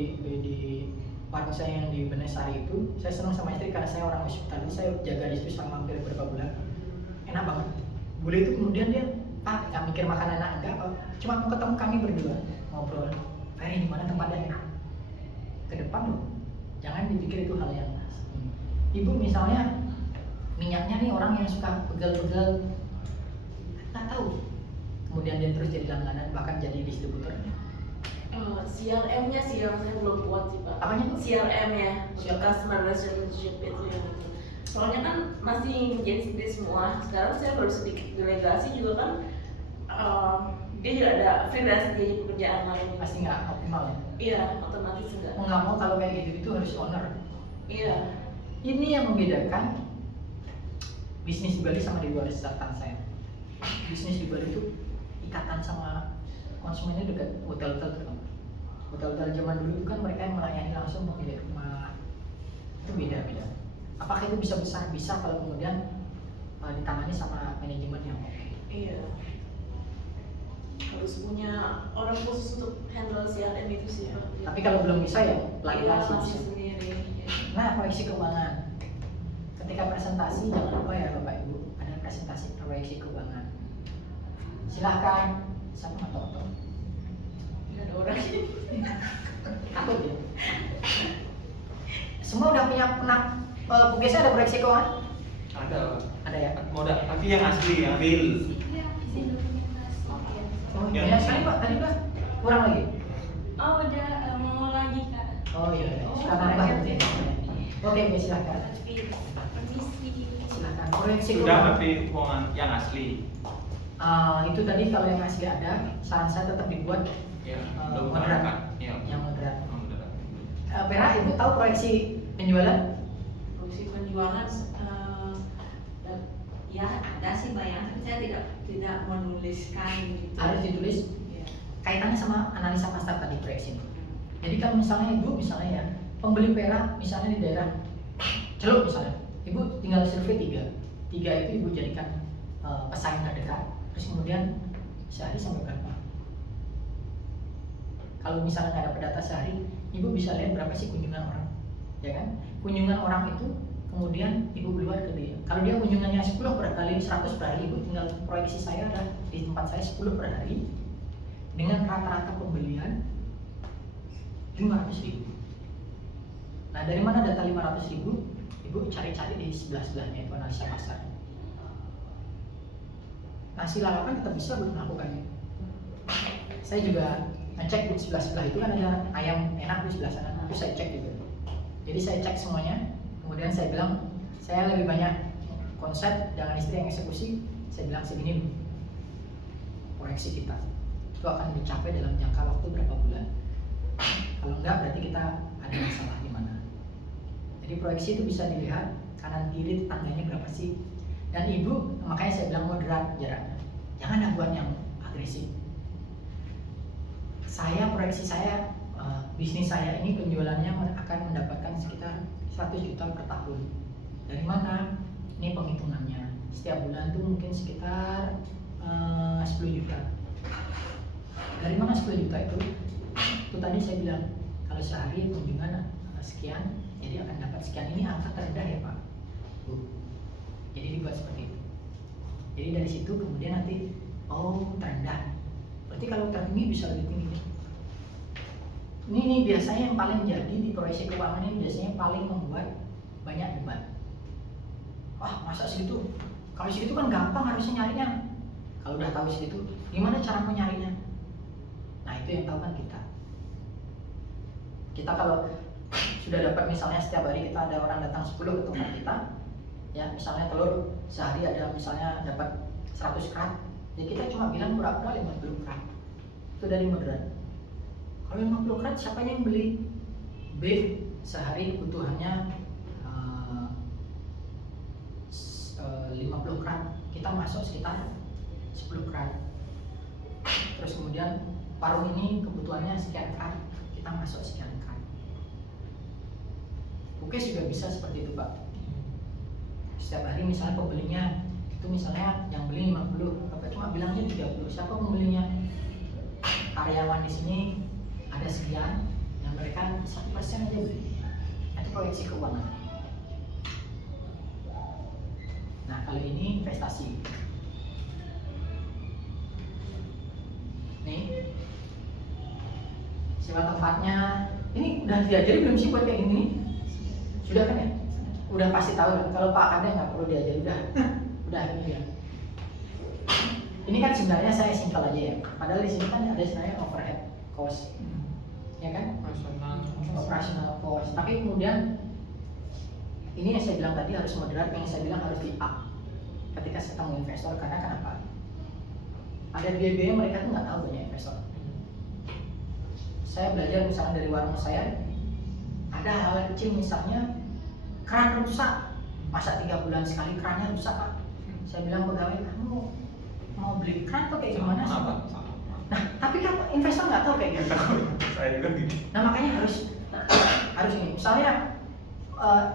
warteg saya yang di Benesari itu, saya senang sama istri karena saya orang hospitality, saya jaga di situ selama hampir beberapa bulan. Enak banget. Bule itu kemudian dia, Pak, nggak mikir makanan enak enggak, Pak. Cuma mau ketemu kami berdua ngobrol. Ferry, di mana tempatnya enak? Ke depan loh. Jangan dipikir itu hal yang Ibu misalnya minyaknya nih orang yang suka pegel-pegel, nggak tahu. Kemudian dia terus jadi langganan bahkan jadi distributornya. CRM-nya sih yang saya belum kuat sih Pak. Apanya tuh? CRM-nya, Customer Relationship itu yang itu. Soalnya kan masih menjadi sendiri semua. Sekarang saya baru sedikit delegasi juga kan. Dia juga ada freelance di pekerjaan lain. Pasti nggak optimal ya. Iya, otomatis enggak. Mau nggak mau kalau kayak gitu itu harus owner. Iya. Ini yang membedakan bisnis di Bali sama di luar selatan saya. Bisnis di Bali itu ikatan sama konsumennya dekat. Hotel-hotel zaman dulu itu kan mereka yang melayani langsung pemilik rumah. Itu beda-beda. Apakah itu bisa besar? Bisa kalau kemudian ditangani sama manajemen yang oke. Iya. Harus punya orang khusus untuk handle CRM itu sih Pak. Tapi kalau belum bisa ya Iya, lakukan masih sih. sendiri. Iya. Nah, proyeksi keuangan. Ketika presentasi jangan lupa ya Bapak Ibu, ada presentasi proyeksi keuangan. Silahkan, siapa nggak tahu? Nggak ada orang. Takut ya. Semua udah punya Bugesa ada proyeksi keuangan? Ada. Ada ya. Modal, tapi yang asli, yang real. Oh Ya. iya, sekali Pak, tadi Pak kurang lagi. Oh udah mau lagi kak. Oh iya, suka nambah berarti. Oke, silakan. Permisi. Silakan proyeksi Sudah, keuangan. tapi keuangan yang asli. Itu tadi kalau yang asli ada, saran saya tetap dibuat Ya, moderat, Ya. yang moderat. Moderat. Vera, ibu tahu proyeksi penjualan? Fungsi penjualan ya ada sih bayangan, tapi saya tidak menuliskan gitu. Harus ditulis. Ya. Kaitannya sama analisa pasar tadi proyeksi. Jadi kalau misalnya ibu misalnya ya pembeli perak misalnya di daerah Celuk misalnya, ibu tinggal survei tiga itu ibu jadikan pesaing terdekat. Terus kemudian sehari sampai berapa? Kalau misalnya nggak dapat data sehari, ibu bisa lihat berapa sih kunjungan orang, ya kan? Kunjungan orang itu kemudian ibu keluar ke dia. Kalau dia kunjungannya 10 per kali 100 per hari, ibu tinggal proyeksi saya ada di tempat saya 10 per hari dengan rata-rata pembelian 500.000. Nah dari mana data 500.000? Ibu cari-cari di sebelah-sebelahnya itu analisa pasar. Nasi lalapan tetap bisa buat melakukannya. Saya juga ngecek di sebelah-sebelah itu kan ada ayam enak di sebelah sana, itu saya cek juga. Jadi saya cek semuanya, kemudian saya bilang saya lebih banyak konsep, jangan istri yang eksekusi. Saya bilang segini dulu proyeksi kita itu akan dicapai dalam jangka waktu berapa bulan. Kalau enggak berarti kita ada masalah di mana. Jadi proyeksi itu bisa dilihat kanan kiri tetangganya berapa sih. Dan ibu, makanya saya bilang moderat jaraknya. Jangan buat yang agresif. Saya proyeksi saya bisnis saya ini penjualannya akan mendapatkan sekitar 100 juta per tahun. Dari mana? Ini penghitungannya. Setiap bulan tuh mungkin sekitar 10 juta. Dari mana 10 juta itu? Itu tadi saya bilang kalau sehari kunjungan sekian, jadi akan dapat sekian. Ini angka terendah ya Pak, Bu. Jadi dibuat seperti itu. Jadi dari situ kemudian nanti terendah. Berarti kalau tertinggi bisa lebih tinggi. Ini biasanya yang paling jadi di proyeksi keuangan ini biasanya paling membuat banyak debat. Wah masa segitu? Kalau segitu kan gampang harusnya nyarinya. Kalau udah tahu segitu, gimana cara mencarinya? Nah itu yang tahu kan kita. Kita kalau sudah dapat misalnya setiap hari kita ada orang datang 10 ke tempat kita, ya misalnya telur sehari ada misalnya dapat 100 kerat, ya kita cuma bilang pura-pura 50 kerat. Itu dari moderat. Kalau 50 kerat siapa yang beli? B sehari kebutuhannya 50 kerat, kita masuk sekitar 10 kerat. Terus kemudian warung ini kebutuhannya sekian kerat, kita masuk sekian kerat. Oke juga bisa seperti itu Pak. Setiap hari misalnya pembelinya itu misalnya yang beli 50, Bapak cuma bilangnya 30. Siapa pembelinya? Karyawan di sini ada sekian, yang mereka 1% aja beli. Itu proyeksi keuangan. Nah kali ini investasi. Nih, sewa tempatnya. Ini udah diajari belum sih buat kayak gini? Sudah kan ya? Udah pasti tahu kan? Kalau Pak ada nggak perlu diajari, udah ini ya. Ini kan sebenarnya saya singkat aja ya. Padahal di sini kan ada sebenarnya overhead cost, ya kan? Operational cost. Tapi kemudian ini yang saya bilang tadi harus moderat, yang saya bilang harus di up ketika saya ketemu investor. Karena kenapa? Ada biaya mereka tuh nggak tahu banyak investor. Saya belajar misalnya dari warung saya, ada hal kecil misalnya keran rusak, masa 3 bulan sekali kerannya rusak Pak. Saya bilang pegawai, kamu mau beli keran tuh kayak gimana sih? Nah tapi kan investor nggak tahu kayak gitu. Saya juga gitu. Nah makanya harus ini. Misalnya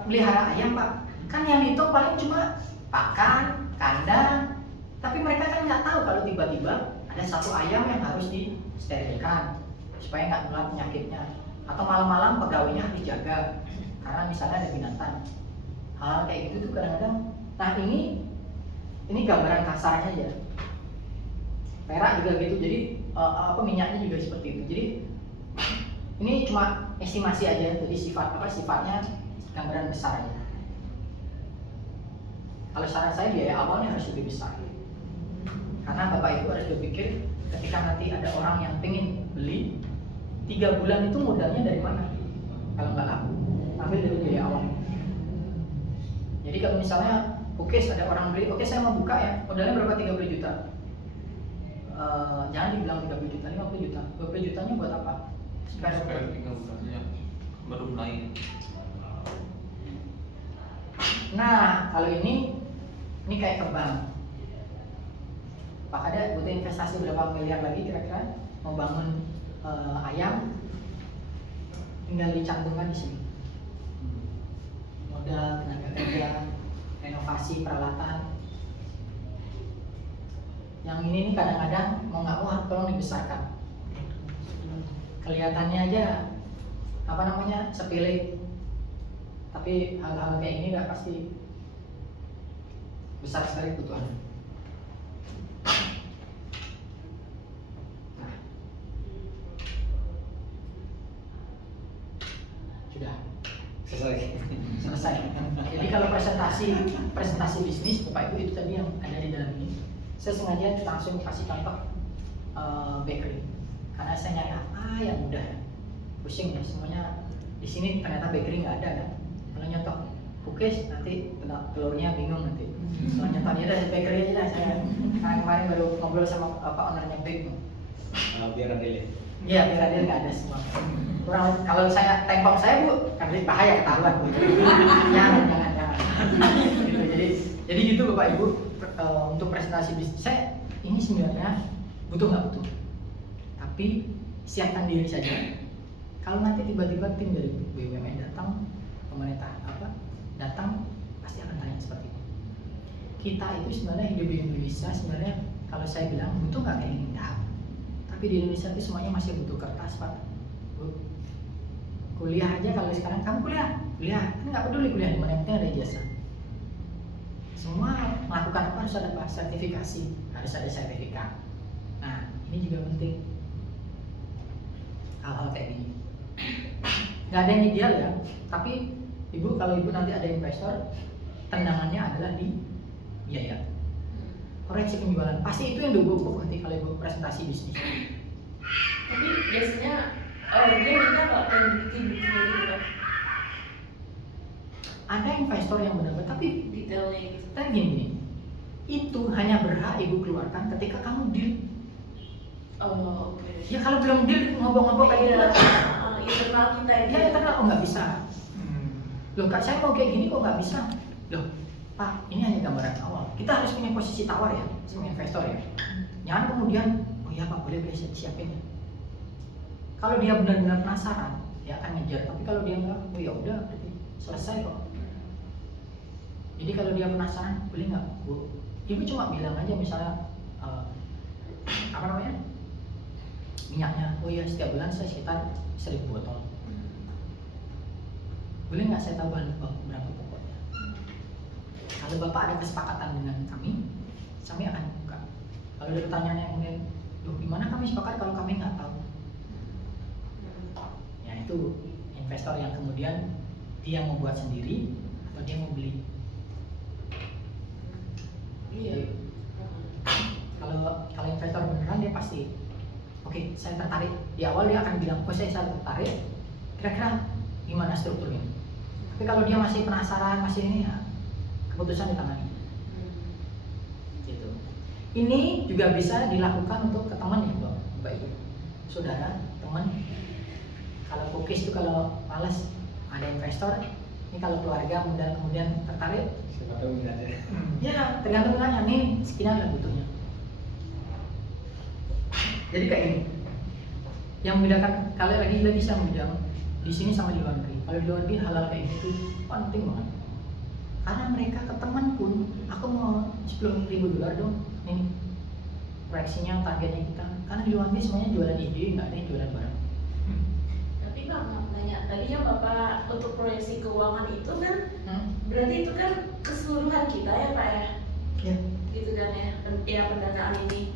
melihara ayam Pak, kan yang itu paling cuma pakan, kandang. Tapi mereka kan nggak tahu kalau tiba-tiba ada satu ayam yang harus disterilkan supaya nggak nular penyakitnya. Atau malam-malam pegawainya harus dijaga karena misalnya ada binatang. Hal kayak gitu tuh kadang-kadang. Nah ini gambaran kasarnya aja. Perak juga gitu. Jadi minyaknya juga seperti itu. Jadi ini cuma estimasi aja. Jadi sifatnya gambaran besar aja. Kalau saran saya biaya awalnya harus lebih besar. Karena Bapak Ibu harus berpikir ketika nanti ada orang yang pengen beli 3 bulan itu modalnya dari mana? Kalau nggak laku, ambil dari biaya awal. Jadi kalau misalnya, oke ada orang beli, oke saya mau buka ya, modalnya berapa? 30 juta. jangan dibilang 30 juta, 50 juta. 20 jutanya buat apa? Supaya 3 bulannya baru mulai. Nah, kalau ini kayak ke bank. Pak ada butuh investasi berapa miliar lagi kira-kira mau bangun ayam, tinggal dicantumkan di sini. Modal, tenaga kerja, renovasi peralatan. Yang ini nih kadang-kadang mau nggak mau tolong dibesarkan. Kelihatannya aja sepele, tapi hal-hal kayak ini udah pasti besar sekali kebutuhannya. Nah, sudah selesai. Jadi kalau presentasi bisnis Bapak Ibu itu tadi yang ada di dalam ini. Saya sengaja langsung kasih contoh bakery karena saya nyari apa yang mudah. Pusing ya semuanya di sini ternyata bakery nggak ada kan. Kalau nyontok cookies nanti telurnya bingung nanti. Kalau nyontok ya bakery aja lah saya. Kemarin baru ngobrol sama ownernya bake. Biar ada ya. Iya biar ada nggak ada semua. Kurang kalau saya tempong saya Bu, kan bahaya ketahuan Bu. Jangan. Gitu, jadi gitu Bapak Ibu. Untuk presentasi bisnis saya ini sebenarnya butuh nggak butuh, tapi siapkan diri saja. Kalau nanti tiba-tiba tim dari BUMN datang, pemerintah datang, pasti akan tanya seperti itu. Kita itu sebenarnya hidup di Indonesia sebenarnya kalau saya bilang butuh nggak kayak gini enggak, tapi di Indonesia itu semuanya masih butuh kertas Pak. Kuliah aja kalau sekarang kamu kuliah kan nggak peduli kuliah di mana, yang penting ada ijazah. Semua melakukan apa harus ada sertifikasi, harus ada sertifikat. Nah, ini juga penting. Hal-hal kayak gini. Gak ada yang ideal ya, tapi Ibu kalau Ibu nanti ada investor, tendangannya adalah di biaya. Koreksi penjualan, pasti itu yang Ibu nanti kalau Ibu presentasi bisnis. Tapi biasanya dia minta nggak kayak bukti-buktinya gitu Pak? Ada investor yang benar-benar, tapi Detailnya gitu. tapi gini, itu hanya berhak Ibu keluarkan ketika kamu deal. Oh, oke. Ya kalau belum deal ngobok-ngobok kayak gitu, Internal kita itu. ya internal kok nggak bisa. Loh Kak, saya mau kayak gini kok nggak bisa. Loh Pak, ini hanya gambaran awal. Kita harus punya posisi tawar ya, sama investor ya. Jangan kemudian, oh ya Pak boleh siapin. Kalau dia benar-benar penasaran, dia akan ngejar. Tapi kalau dia nggak, oh ya udah, berarti selesai kok. Jadi kalau dia penasaran, boleh nggak Bu? Ibu cuma bilang aja misalnya minyaknya, oh ya setiap bulan saya sekitar 1000 botol. Boleh nggak saya tahu bahan berapa pokoknya? Kalau Bapak ada kesepakatan dengan kami akan buka. Kalau ada pertanyaan yang kemudian, loh gimana kami sepakat kalau kami nggak tahu? Ya itu investor yang kemudian dia mau buat sendiri atau dia mau beli. Iya. Kalau investor beneran dia pasti, oke, saya tertarik. Di awal dia akan bilang, oh saya tertarik. Kira-kira gimana strukturnya? Tapi kalau dia masih penasaran, masih ini ya, keputusan di tangan. Gitu. Ini juga bisa dilakukan untuk ke teman ya, Bapak Ibu, saudara, teman. Kalau cookies itu kalau malas ada investor, ini kalau keluarga modal kemudian tertarik. Siapa tahu nggak ada. Ya tergantung nanya nih sekian lah butuhnya. Jadi kayak ini. Yang membedakan kalian lagi saya membedakan di sini sama di luar negeri. Kalau di luar negeri halal kayak gitu penting banget. Karena mereka ke teman pun, aku mau $10.000 dong. Ini proyeksinya targetnya kita. Karena di luar negeri semuanya jualan ide, nggak ada yang jualan barang. Tapi Pak nanya, tadinya Bapak untuk proyeksi keuangan itu kan, berarti itu kan keseluruhan kita ya Pak ya? Ya. Gitu kan ya pendanaan ini.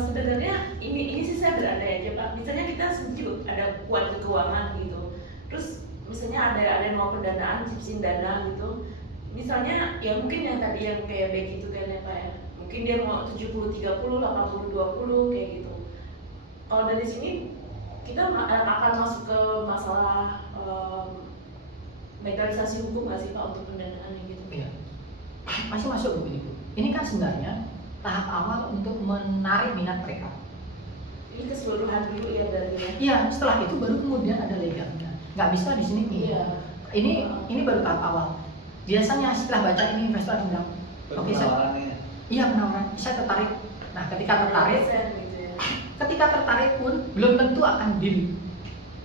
Sebenarnya ini sih saya berandai aja Pak. Misalnya kita setuju ada kuat keuangan gitu. Terus misalnya ada mau pendanaan, cipsin dana gitu. Misalnya ya mungkin yang tadi yang kayak baik itu kan ya Pak ya. Mungkin dia mau 70-30, 80-20 kayak gitu. Kalau dari sini kita akan masuk ke masalah legalisasi hukum nggak sih Pak untuk pendanaan gitu? Iya. Masih masuk begini Bu. Ini kan sebenarnya tahap awal untuk menarik minat mereka. Ini keseluruhan dulu ya berarti ya. Iya, setelah itu baru kemudian ada legalnya. Nggak bisa di sini nih. Iya. Ini baru tahap awal. Biasanya setelah baca ini investor akan bilang, oke saya, Penawarannya. iya penawaran, saya tertarik. Nah ketika tertarik, Gitu ya. ketika tertarik pun belum tentu akan deal.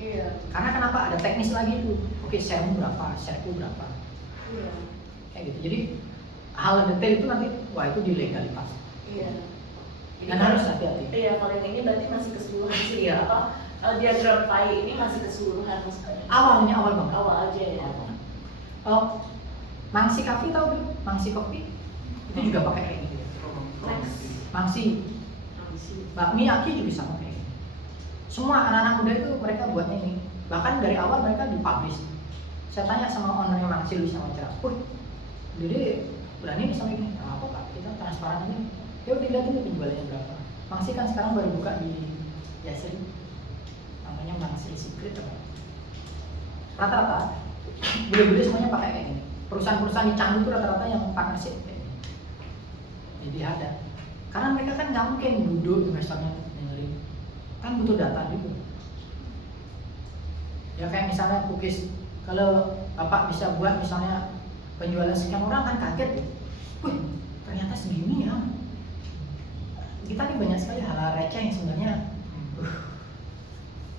Iya. Karena kenapa? Ada teknis lagi tuh. Oke, share-mu berapa, share-ku berapa. Iya. Kayak gitu. Jadi hal detail itu nanti, wah itu di legalitas. Iya. Dan harus hati-hati. Iya, kalau yang ini berarti masih keseluruhan sih Iya. ya. Apa diagram pie ini masih keseluruhan maksudnya. Awalnya awal banget. Awal aja ya. Oh, Mangsi Coffee tahu belum? Mangsi Coffee itu juga pakai kayak gitu. Max. Mangsi, bakmi Aki juga sama kayak gitu. Semua anak-anak muda itu mereka buatnya ini. Bahkan dari awal mereka dipublish. Saya tanya sama ownernya Mangsi Luis sama Cerah, Dede berani nih sama ini? Nah, apa kak? Kita transparan aja. Ya udah dilihat dulu penjualannya berapa. Mangsi kan sekarang baru buka di Yasri, namanya Mangsi Secret apa? Rata-rata beli-beli semuanya pakai kayak gini. Perusahaan-perusahaan di Canggu itu rata-rata yang partnership kayak gini. Jadi ada. Karena mereka kan nggak mungkin duduk investornya dengerin. Kan butuh data juga. Ya kayak misalnya cookies, kalau bapak bisa buat misalnya penjualan sekian orang kan kaget ya. Wih, ternyata segini ya. Kita nih banyak sekali hal-hal receh yang sebenarnya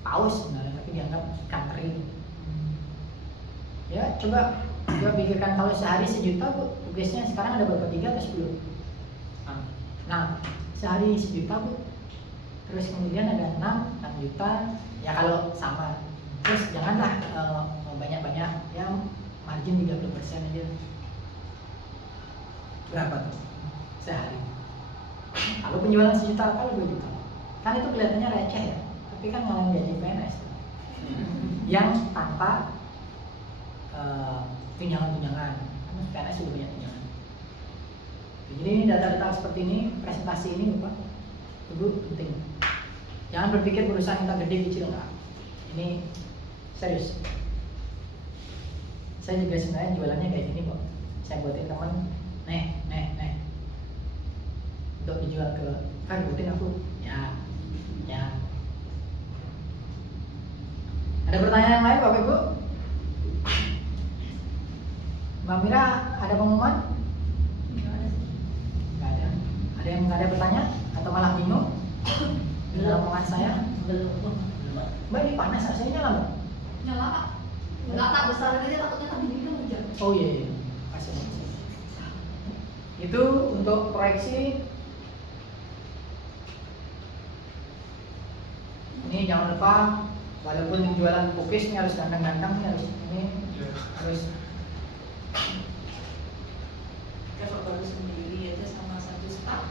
paus sebenarnya, tapi dianggap ikan teri. Ya coba pikirkan kalau sehari 1 juta bu, tugasnya sekarang ada berapa, 3 atau 10? Nah sehari 1 juta bu, terus kemudian ada 6 juta, ya kalau sama. Terus janganlah banyak-banyak, ya margin 30% aja. Berapa tuh sehari? Kalau penjualan 1 juta, kalau 2 juta, kan itu kelihatannya receh ya, tapi kan ngalahin gaji PNS tuh. Yang tanpa tunjangan-tunjangan, PNS sudah banyak tunjangan. Jadi ini data-data seperti ini, presentasi ini Bapak Ibu penting. Jangan berpikir perusahaan kita gede kecil, enggak. Ini serius. Saya juga sebenarnya jualannya kayak gini kok. Saya buatin teman, nih. Untuk dijual ke, kan buatin aku, ya. Ada pertanyaan yang lain Bapak Ibu? Mbak Mira, ada pengumuman? Nggak ada. Ada yang nggak ada pertanyaan? Atau malah bingung dengan omongan saya? Mbak ini panas, rasanya nyala Mbak? Nyala Pak. Enggak tak besar aja takutnya tadi dia hujan. Oh iya. Kasih. Itu untuk proyeksi. Ini jangan lupa, walaupun jualan cookies ini harus ganteng-ganteng, harus Kalau baru sendiri aja sama 1 staff.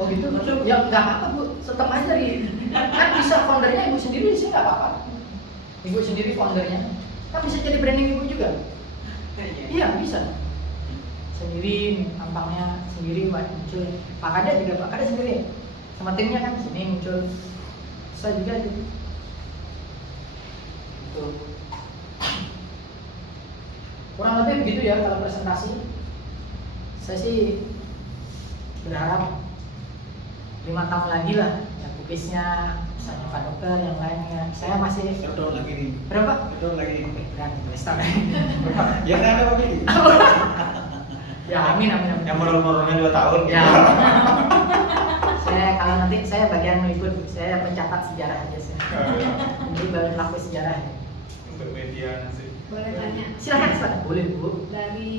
oh gitu. Ya nggak apa-apa Bu, tetap aja kan bisa foundernya Ibu sendiri sih, nggak apa-apa. Ibu sendiri foundernya, kan bisa jadi branding Ibu juga. Iya bisa. Sendiri, tampangnya sendiri muncul. Pak Kada juga, Pak Kada sendiri sama timnya kan sini muncul. Saya juga itu. Kurang lebih begitu ya kalau presentasi. Saya sih berharap 5 tahun lagi lah ya cookiesnya, misalnya Pak Dokter, yang lainnya. Saya masih Betul lagi nih. berapa? Betul lagi. Dan investor. Ya nggak ada Pak Billy. Ya amin. Yang morol-morolnya 2 tahun. Ya. Saya kalau nanti saya bagian meliput, saya pencatat sejarah aja sih. Jadi bagian pelaku sejarah. Untuk media nanti. Boleh tanya? Silakan. Boleh Bu. Dari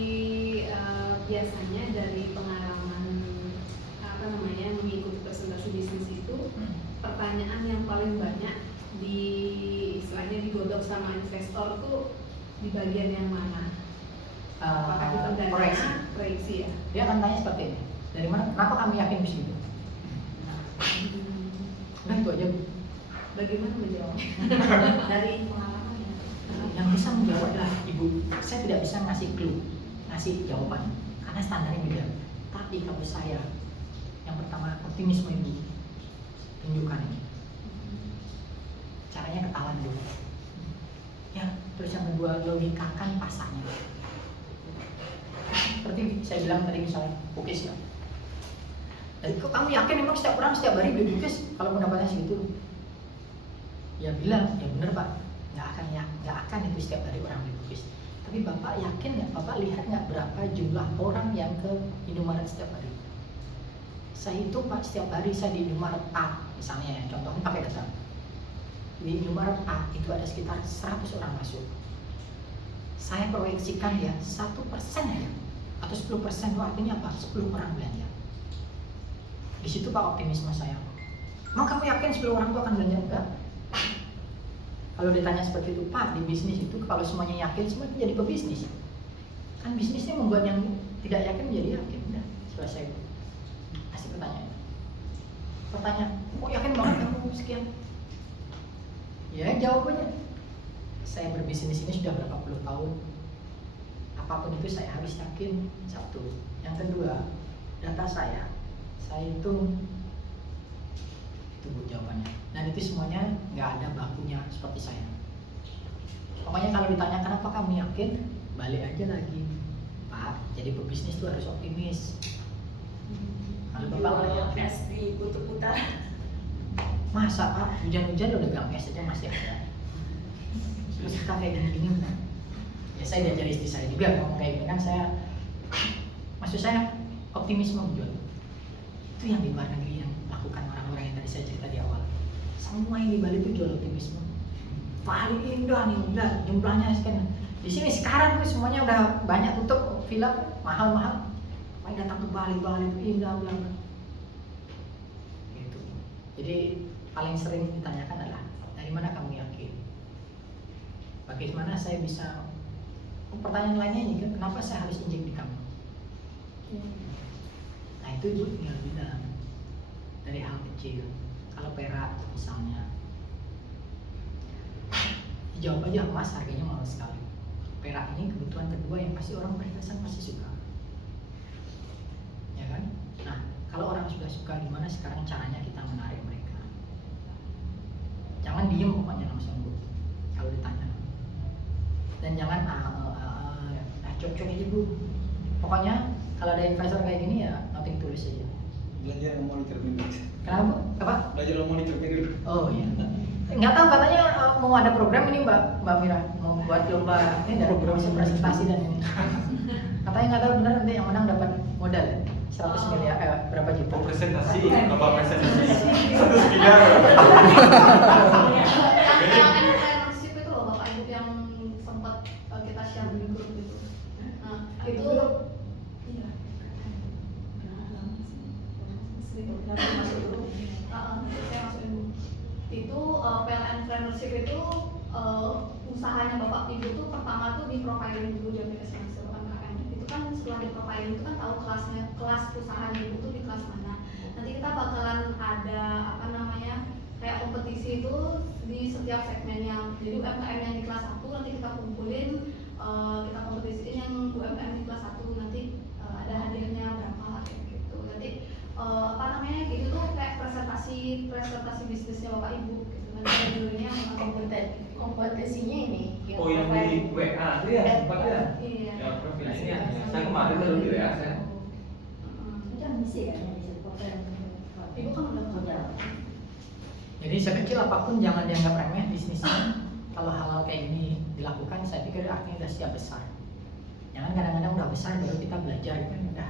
biasanya dari pengalaman mengikuti presentasi bisnis itu, pertanyaan yang paling banyak istilahnya digodok sama investor tuh di bagian yang mana? Apakah di pendanaan, proyeksi ya? Dia akan tanya seperti ini. Dari mana? Kenapa kami yakin bisa gitu? Udah itu aja Bu. Bagaimana menjawab? Dari pengalaman ya? Yang bisa menjawab adalah Ibu. Saya tidak bisa ngasih clue, ngasih jawaban, karena standarnya beda. Tapi kalau saya, yang pertama optimisme Ibu, tunjukkan ini. Caranya ketahuan dulu. Ya, terus yang kedua logikakan pasarnya. Seperti saya bilang tadi misalnya cookies ya. Dan kok kamu yakin memang setiap orang setiap hari beli cookies kalau pendapatnya segitu? Ya bilang, ya bener Pak, nggak akan itu setiap hari orang beli cookies. Tapi Bapak yakin nggak? Bapak lihat nggak berapa jumlah orang yang ke Indomaret setiap hari? Saya hitung Pak, setiap hari saya di Indomaret A misalnya ya, contohnya pakai data. Di Indomaret A itu ada sekitar 100 orang masuk. Saya proyeksikan ya 1% ya, atau 10% itu artinya apa? 10 orang belanja. Di situ Pak optimisme saya. Emang kamu yakin 10 orang itu akan belanja? Enggak. Kalau ditanya seperti itu, Pak, di bisnis itu kalau semuanya yakin, semua itu jadi pebisnis. Kan bisnisnya membuat yang tidak yakin menjadi yakin. Udah, selesai. Kasih pertanyaan, kok yakin banget kamu sekian? Ya jawabannya, saya berbisnis ini sudah berapa puluh tahun. Apapun itu saya harus yakin. Satu. Yang kedua, data saya hitung. Itu Bu jawabannya. Dan itu semuanya nggak ada bakunya seperti saya. Pokoknya kalau ditanya kenapa kamu yakin, balik aja lagi, Pak. Jadi pebisnis itu harus optimis. Kalau Bapak nggak yakin, es di kutub utara. masa Pak hujan-hujan udah gang es aja masih ada. Terus kita kayak gini-gini. Ya saya diajari istri saya juga ngomong kayak gini kan saya. Maksud saya optimisme menjual. Itu yang di luar negeri yang lakukan orang-orang yang tadi saya cerita di awal. Semua yang di Bali itu jual optimisme. Paling indah nih, udah jumlahnya sekian. Di sini sekarang tuh semuanya udah banyak tutup villa mahal-mahal. Main datang ke Bali itu indah banget. Gitu. Jadi paling sering ditanyakan adalah dari mana kamu yakin? Bagaimana saya bisa? Pertanyaan lainnya juga, kenapa saya harus injek di kamu? Nah itu Ibu tinggal bilang dari hal kecil. Kalau perak misalnya, dijawab aja emas harganya mahal sekali. Perak ini kebutuhan kedua yang pasti orang perhiasan pasti suka, ya kan? Nah kalau orang sudah suka, gimana sekarang caranya kita menarik mereka? Jangan diem pokoknya langsung Bu, kalau ditanya. Dan jangan cocok aja Bu. Pokoknya kalau ada investor kayak gini ya nothing tulus aja. Belajar memonitor dulu. Kenapa? Apa? Belajar memonitor dulu. Oh iya. Nggak tahu katanya mau ada program ini Mbak Mira mau buat lomba ini dari program presentasi dan ini. Katanya nggak tahu benar nanti yang menang dapat modal 100 miliar berapa juta? Oh, presentasi, lomba presentasi 100 miliar. Entrepreneurship itu loh Bapak Ibu yang sempat kita share di grup itu. Nah itu iya. Saya masukin itu PLN Entrepreneurship itu usahanya Bapak Ibu tuh pertama tuh di profiling dulu di aplikasi hasil UMKM. Itu kan setelah di profiling itu kan tahu kelas usahanya Ibu tuh di kelas mana. Nanti kita bakalan ada apa namanya kayak kompetisi itu di setiap segmennya. Jadi UMKM yang di kelas 1 nanti kita kumpulin, kita kompetisiin yang UMKM di kelas 1 nanti ada hadiahnya berapa kayak gitu. Nanti apa namanya gitu tuh kayak presentasi bisnisnya Bapak Ibu gitu. Nanti ada jurinya Kompetisinya ini Oh yang di WA itu ya sempat ya? Iya. Ya profilnya. Saya kemarin baru di WA saya. Itu misi kan yang disebut Ibu kan udah kerja. Jadi sekecil apapun jangan dianggap remeh bisnisnya. Kalau hal-hal kayak gini dilakukan, saya pikir artinya udah siap besar. Jangan kadang-kadang udah besar baru kita belajar itu kan udah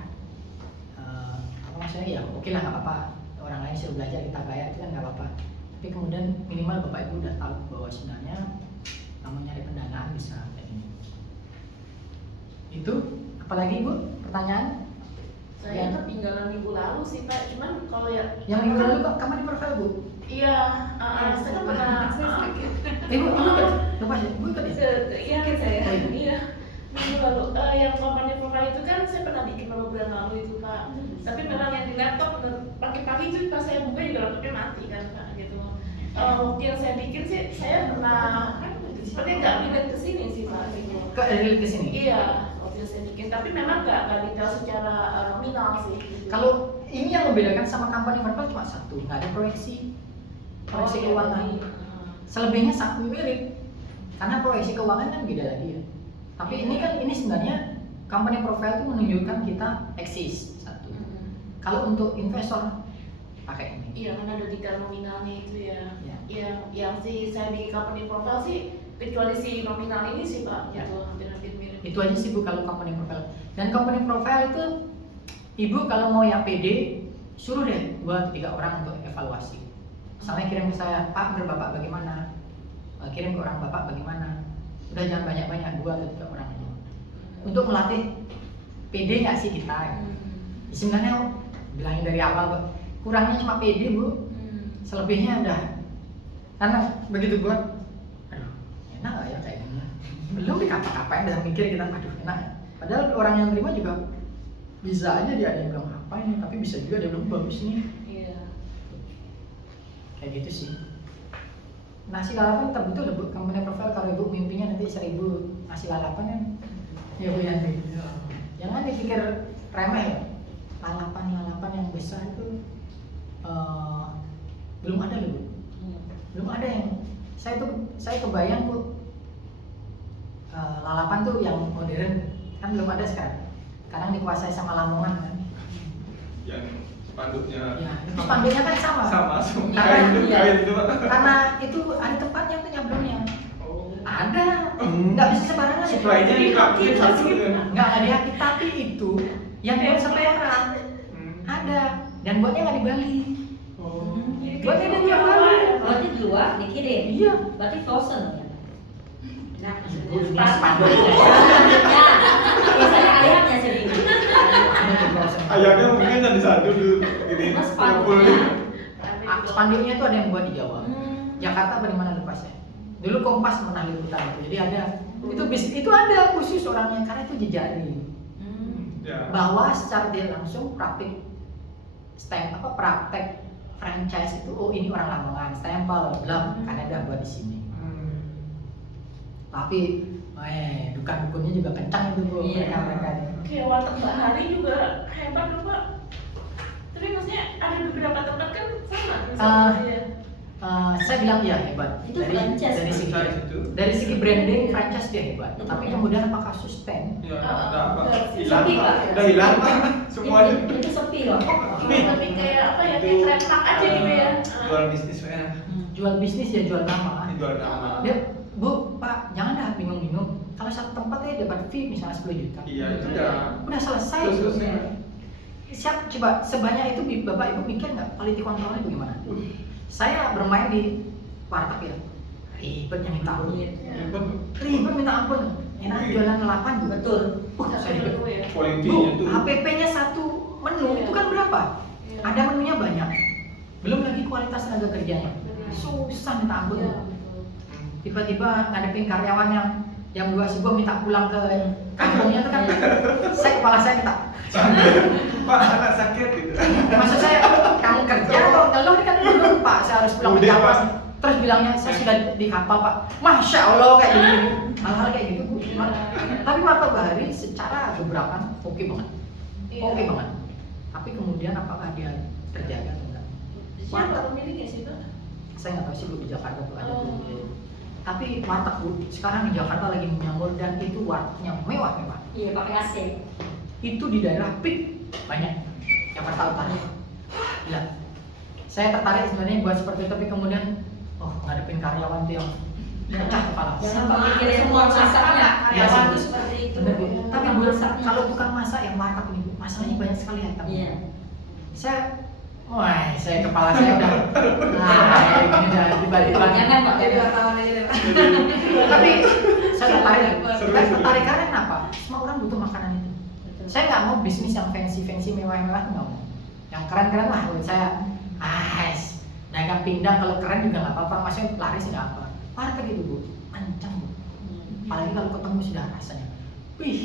apa maksudnya ya oke lah nggak apa-apa, orang lain suruh belajar kita bayar itu kan nggak apa-apa. Tapi kemudian minimal Bapak Ibu udah tahu bahwa sebenarnya kamu nyari pendanaan bisa kayak gini. Itu apalagi Bu pertanyaan? Saya ketinggalan minggu lalu sih Pak, cuman kalau ya Yang minggu lalu Pak, kamu di profil Bu? iya, saya kan pernah Ibu lupa ya, Bu ikut ya? iya saya iya minggu lalu yang company profile itu kan saya pernah bikin beberapa bulan lalu itu Pak. Tapi memang yang di laptop pagi-pagi itu pas saya buka juga laptopnya mati kan Pak gitu. Yang saya bikin sih saya pernah seperti nggak relate ke sini sih Pak gitu. Kok relate ke sini? Iya, waktu itu saya bikin, tapi memang nggak detail secara nominal sih. Gitu. Kalau ini yang membedakan sama company verbal cuma satu, nggak ada proyeksi keuangan. Selebihnya satu mirip, karena proyeksi keuangan kan beda lagi ya. Tapi ini kan ini sebenarnya company profile itu menunjukkan kita eksis satu. Kalau untuk investor pakai ini. Iya, karena ada detail nominalnya itu ya. Ya. Iya, yang saya di company profile sih kecuali si nominal ini sih Pak, Ya. gitu hampir-hampir mirip. Itu aja sih Bu kalau company profile. Dan company profile itu Ibu kalau mau yang pede suruh deh buat 3 orang untuk evaluasi. Misalnya kirim ke saya, Pak menurut Bapak bagaimana? Kirim ke orang Bapak bagaimana? Udah jangan banyak-banyak, 2 atau 3 orang aja. Untuk melatih pede nggak sih kita? Sebenarnya bilangin dari awal Bu, kurangnya cuma pede Bu, selebihnya udah. Karena begitu buat, aduh enak gak ya kayak gini? Belum dikapa-kapain udah mikir kita, aduh enak ya. Padahal orang yang terima juga bisa aja dia ada yang bilang apa ini, tapi bisa juga dia bilang bagus nih. Iya. Kayak gitu sih. Nasi lalapan terbetul ya Bu, company profile kalau Ibu mimpinya nanti 1000 nasi lalapan kan. Ya Bu Yanti. Jangan dipikir remeh ya. Lalapan yang besar itu belum ada loh Bu. Belum ada yang saya kebayang Bu, lalapan tuh yang modern kan belum ada sekarang. Sekarang dikuasai sama Lamongan kan. Yang spanduknya Ya, itu spanduknya kan sama. sama Karena- kain itu Pak. Karena itu ada tempatnya tuh nyablonnya. Oh. Ada, nggak bisa sembarangan. Supply-nya Jadi juga kita satu sih. ya. Nggak dihaki, tapi itu yang buat sampai orang ada dan buatnya nggak di Bali. Oh. Buatnya di luar Bali. Berarti 2 dikirim. Iya. Berarti frozen ya. Nah, Ibu ini spanduk. Ya, biasanya ayamnya sedikit. Ayamnya mungkin yang di satu dulu ini Mas kumpul. Spanduknya itu ada yang buat di Jawa. Jakarta apa di mana lepasnya? Dulu Kompas pernah liputan itu. Jadi ada itu ada khusus orangnya karena itu jejari. Ya. Bahwa secara tidak langsung praktik praktek franchise itu oh ini orang Lamongan, stempel, belum karena udah buat di sini. Tapi dukan-dukunnya juga kencang itu Bu, Iya. mereka ini. Kayak warteg Bahari juga hebat loh Pak. Tapi maksudnya ada beberapa tempat kan sama misalnya. Saya bilang iya hebat. Itu franchise. Franchise itu. Dari segi branding franchise dia hebat. Itu Tapi kan. kemudian apakah sustain? Ya, udah apa? Sepi, Hilang Pak. Pak. Udah hilang Pak. Semuanya. Itu sepi loh. Lebih kayak apa ya, kayak trademark aja gitu ya. Jual bisnis ya. Jual bisnis ya jual nama. Jual nama. Dia, Bu, Pak, jangan dah bingung-bingung. Kalau satu tempat ya dapat fee misalnya 10 juta. Iya itu udah. Udah selesai. Udah itu. selesai. Siap, coba sebanyak itu Bapak Ibu mikir nggak quality controlnya bagaimana? Saya bermain di warteg ya, ribetnya minta ampun. Ribet minta ampun. Enak jualan 8 Bu. Betul. Saya ribet. ya. Bu, Kualitinya tuh. HPP-nya satu menu Iya. itu kan berapa? Iya. Ada menunya banyak. Belum lagi kualitas tenaga kerjanya. Susah minta ampun. Iya, Bu. betul. Tiba-tiba ngadepin karyawan yang jam 2 subuh minta pulang ke kampungnya itu kan saya kepala saya minta Pak anak sakit gitu. maksud saya kamu kerja atau ngeluh kan dulu Pak saya harus pulang ke Udah, Jawa Pak. terus bilangnya saya sudah di kapal Pak Masya Allah kayak gini hal-hal kayak gitu Bu. Tapi Warteg Bahari secara gebrakan oke banget Iya. oke banget tapi kemudian apakah dia terjaga atau enggak Siapa pemiliknya sih Pak? saya nggak tahu sih Bu di Jakarta tuh ada Oh. tuh tapi warteg Bu sekarang di Jakarta lagi menyambur dan itu wartegnya mewah-mewah Iya, pakai AC. itu di daerah PIK banyak Jakarta Utara. Gila. Saya tertarik sebenarnya buat seperti itu tapi kemudian ngadepin karyawan tuh yang pecah kepala. Jangan mikirin semua masaknya. Karyawan tuh seperti itu. Bener Bu. Tapi Bu, Masaknya. kalau tukang masak yang warteg ini Bu, masalahnya banyak sekali ya. Iya. Saya kepala saya udah ini udah tiba-tiba. Jangan Pak. Jadi wartawan aja deh Pak. Tapi saya tertarik. Seru, Saya seru. tertarik karena kenapa? Semua orang butuh makanan itu. Saya nggak mau bisnis yang fancy mewah-mewah nggak mau. Yang keren-keren lah buat saya. Dagang pindang kalau keren juga nggak apa-apa. Maksudnya laris nggak apa. Warteg gitu Bu, ancam Bu. Apalagi kalau ketemu sudah rasanya. Wih,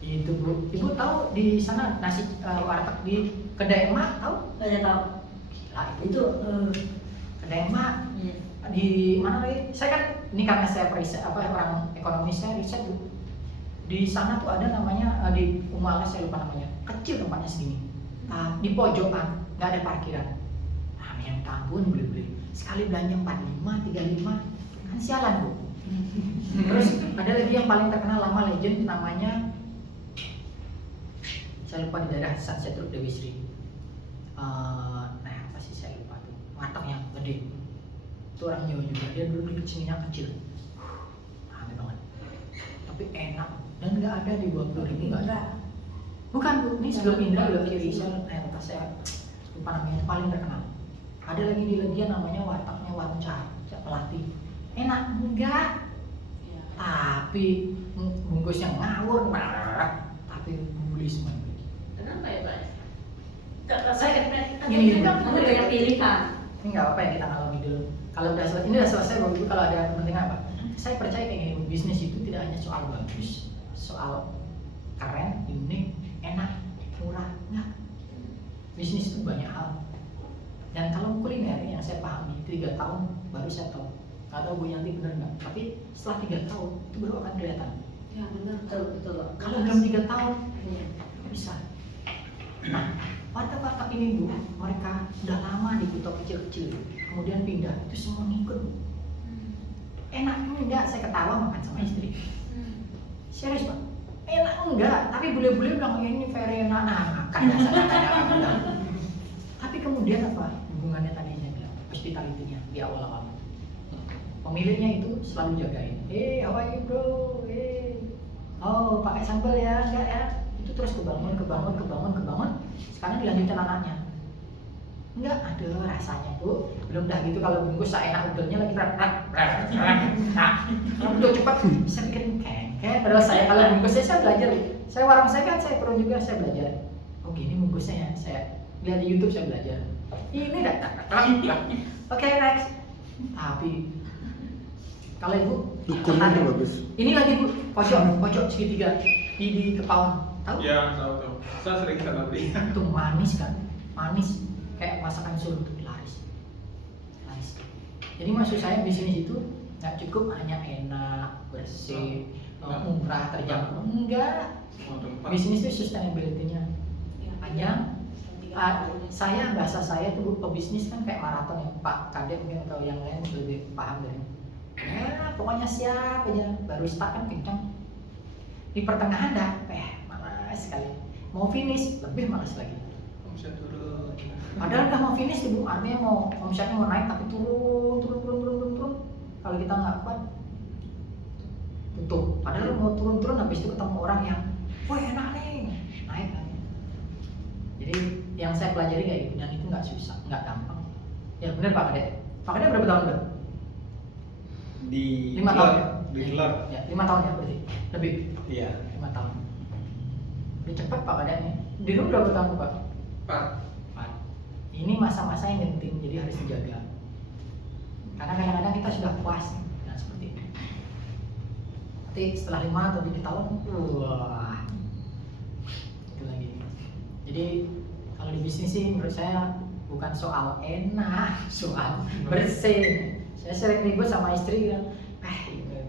itu Bu. Ibu tahu di sana nasi warteg di kedai emak tahu? Saya tahu. Gila Itu kedai emak iya. di mana lagi? Saya kan ini karena saya periset orang ekonomi saya riset Bu. Di sana tuh ada namanya di Umala saya lupa namanya. Kecil tempatnya segini. Di pojokan nggak ada parkiran. Yang kampung beli-beli. Sekali belanja 45, 35 kan sialan Bu. Terus ada lagi yang paling terkenal lama legend namanya saya lupa di daerah Sunset Road Dewi Sri. Nah apa sih saya lupa tuh, wartegnya gede. Itu orang Jawa juga, dia dulu kecilnya kecil, aneh banget. Tapi enak dan nggak ada di bawah 20.000 nggak ada. Bukan Bu, ini sebelum Indra udah kiri saya, saya lupa namanya, paling terkenal. Ada lagi di Legian namanya wartegnya Warung Cak Pelatih. Enak enggak? Tapi bungkusnya ngawur, tapi beli semua. Kenapa ya Pak? Gini, Kamu banyak pilihan. ini nggak apa-apa ya kita ngalami dulu. Kalau udah selesai, ini udah selesai Bapak Ibu, kalau ada kepentingan apa? Saya percaya kayak gini, bisnis itu tidak hanya soal bagus, soal keren, unik, enak, murah, enggak. Bisnis itu banyak hal. Dan kalau kuliner yang saya pahami 3 tahun baru saya tahu. Nggak tahu Bu Yanti benar nggak? Tapi setelah 3 tahun itu baru akan kelihatan. Ya benar. Betul. Kalau belum 3 tahun, nggak bisa. Nah, warteg-warteg ini Bu, mereka udah lama di kota kecil-kecil, kemudian pindah, itu semua ngikut Bu. Enak enggak? Saya ketawa makan sama istri. Serius Pak? Enak enggak? Tapi bule-bule bilang ini very enak, nah makan dasar. Tapi kemudian apa? Hubungannya tadi saya bilang, hospitality-nya di awal-awal. Pemiliknya itu selalu jagain. How are you bro? Oh pakai sambal ya? Enggak ya? Itu terus kebangun. Sekarang dilanjutin anaknya. Enggak ada rasanya Bu. Belum dah gitu kalau bungkus seenak udelnya lagi nah, kalau udah cepat saya bikin kayak padahal saya kalau bungkusnya saya belajar. Saya warung saya kan saya perlu juga saya belajar. Oh gini bungkusnya ya, saya lihat di YouTube saya belajar. Ini dah. Oke, next. Tapi kalau Ibu Ukurnya itu bagus. ini lagi Bu, pojok segitiga di kepauan. Tahu? Ya, tahu. Saya sering sana beli. Itu manis kan? Manis kayak masakan Solo tuh laris. Jadi maksud saya bisnis itu nggak cukup hanya enak, bersih, murah, terjangkau. Enggak. Semua tempat. Bisnis itu sustainability-nya. Hanya bahasa saya tuh pebisnis kan kayak maraton ya Pak Kadek mungkin atau yang lain lebih paham dari. Ya pokoknya siap aja, baru start kan kencang. Di pertengahan dah, malas sekali. Mau finish lebih malas lagi. Omset turun. Padahal udah mau finish Ibu, artinya mau omsetnya mau naik tapi turun. Kalau kita nggak kuat tutup. Padahal mau turun habis itu ketemu orang yang, wah enak nih, naik lagi. Jadi yang saya pelajari kayak gitu dan itu nggak susah, nggak gampang. Ya benar Pak Kadek. Pak Kadek berapa tahun udah? Di 5 tahun ya? Di Gelar. Ya 5 tahun ya berarti. Lebih. Iya. 5 tahun. Lebih cepat Pak Kadeknya. Di rumah berapa tahun Pak? 4. Ini masa-masa yang genting, jadi harus dijaga. Karena kadang-kadang kita sudah puas, nah seperti itu. Nanti setelah 5 atau 7 tahun, wah, itu lagi. Jadi kalau di bisnis sih menurut saya bukan soal enak, soal bersih. Saya sering ribut sama istri kan,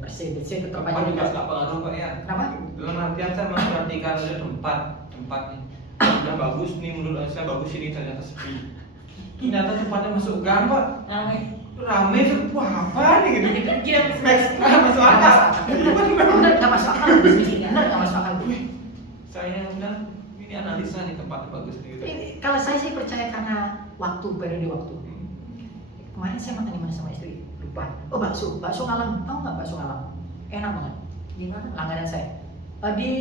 bersih tetap aja Tempat juga dikasih. nggak pengaruh Pak ya. Kenapa? Dalam artian saya memperhatikan ada tempat nih. Udah bagus nih menurut saya bagus ini ternyata sepi. Ternyata tempatnya masuk gang Pak. Rame tuh, wah apa nih gitu. Itu jam Masuk akal. Benar nggak masuk akal bisnis ini, benar nggak masuk akal. Saya bilang ini analisa nih tempatnya bagus nih gitu. Kalau saya sih percaya karena periode waktu. Kemarin saya makan di mana sama istri, lupa. Oh bakso Ngalam, tahu nggak bakso Ngalam? Enak banget. Di mana? Langganan saya. Di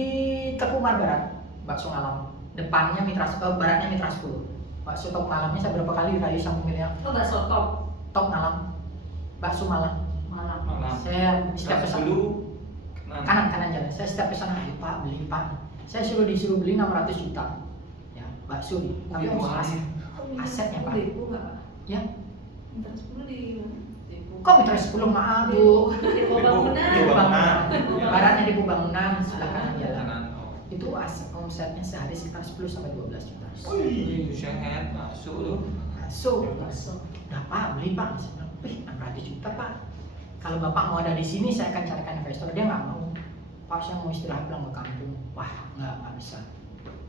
Teku Umar Barat, bakso Ngalam. Depannya baratnya Mitra 10. Bakso Top Ngalamnya saya berapa kali dirayu sama pemiliknya. Oh bakso top. Top Ngalam, bakso Malang. Malam. Saya setiap pesan dulu kanan jalan. Saya setiap pesan ayo Pak beli Pak. Saya disuruh beli 600 juta. Ya bakso nih. Tapi Wih, harus asetnya Pak. Depo nggak? Ya. Mitra 10 di mana? Depo. Kok Mitra 10 maaf Bu? Depo bangunan. Depo bangunan. Baratnya di bangunan sebelah kanan jalan. Kanan. Itu omsetnya sehari sekitar 10 sampai 12 juta. Wih, sehat masuk tuh. Bakso. Nah Pak beli Pak. Saya bilang, wih 600 juta Pak. Kalau Bapak mau ada di sini saya akan carikan investor. Dia nggak mau. Pak saya mau istirahat pulang ke kampung. Wah nggak bisa.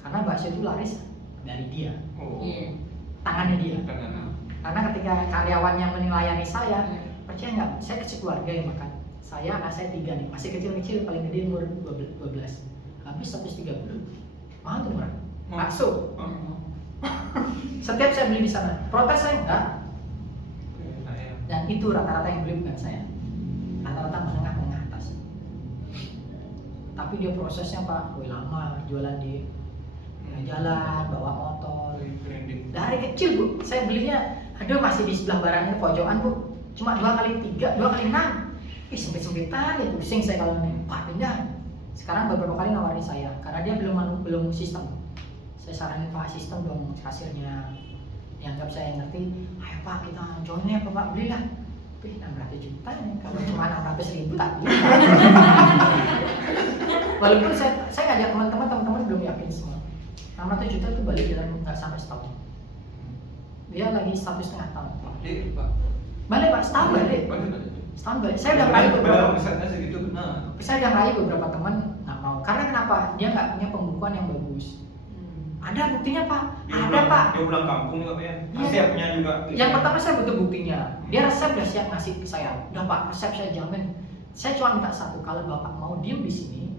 Karena bakso itu laris dari dia, Oh. Iya. tangannya dia. Kanan. Karena ketika karyawannya melayani saya, percaya nggak? Saya kecil keluarga yang makan. Saya anak saya 3 nih, masih kecil-kecil, paling gede umur 12. Habis 130. Mahal tuh murah. bakso. Setiap saya beli di sana, protes saya enggak. Dan itu rata-rata yang beli bukan saya, rata-rata menengah atas. Tapi dia prosesnya Pak, lama jualan di jalan, bawa motor. Dari kecil Bu, saya belinya, aduh masih di sebelah baratnya pojokan Bu, cuma 2 kali 3, 2 kali 6. Sempit-sempitan ya, pusing saya kalau Pak pindah. Sekarang beberapa kali nawarin saya, karena dia belum sistem. Saya saranin Pak sistem dong, kasirnya dianggap saya ngerti. Ayo Pak kita join ya Pak, belilah. Tapi 600 juta nih, kalau cuma 600 ribu tak beli. Walaupun saya ngajak teman-teman belum yakin semua. 600 juta itu balik dalam nggak sampai setahun. Dia lagi 1,5 tahun. Balik Pak, setahun balik. Setahun balik. Saya udah merayu beberapa. Saya udah merayu beberapa teman nggak mau. Karena kenapa? Dia nggak punya pembukuan yang bagus. Ada buktinya Pak. Ada Pak. Dia pulang kampung juga Pak ya. Iya. Resepnya juga. Yang pertama saya butuh buktinya. Dia resep udah siap ngasih ke saya. Udah Pak, resep saya jamin. Saya cuma minta satu, kalau Bapak mau diem di sini,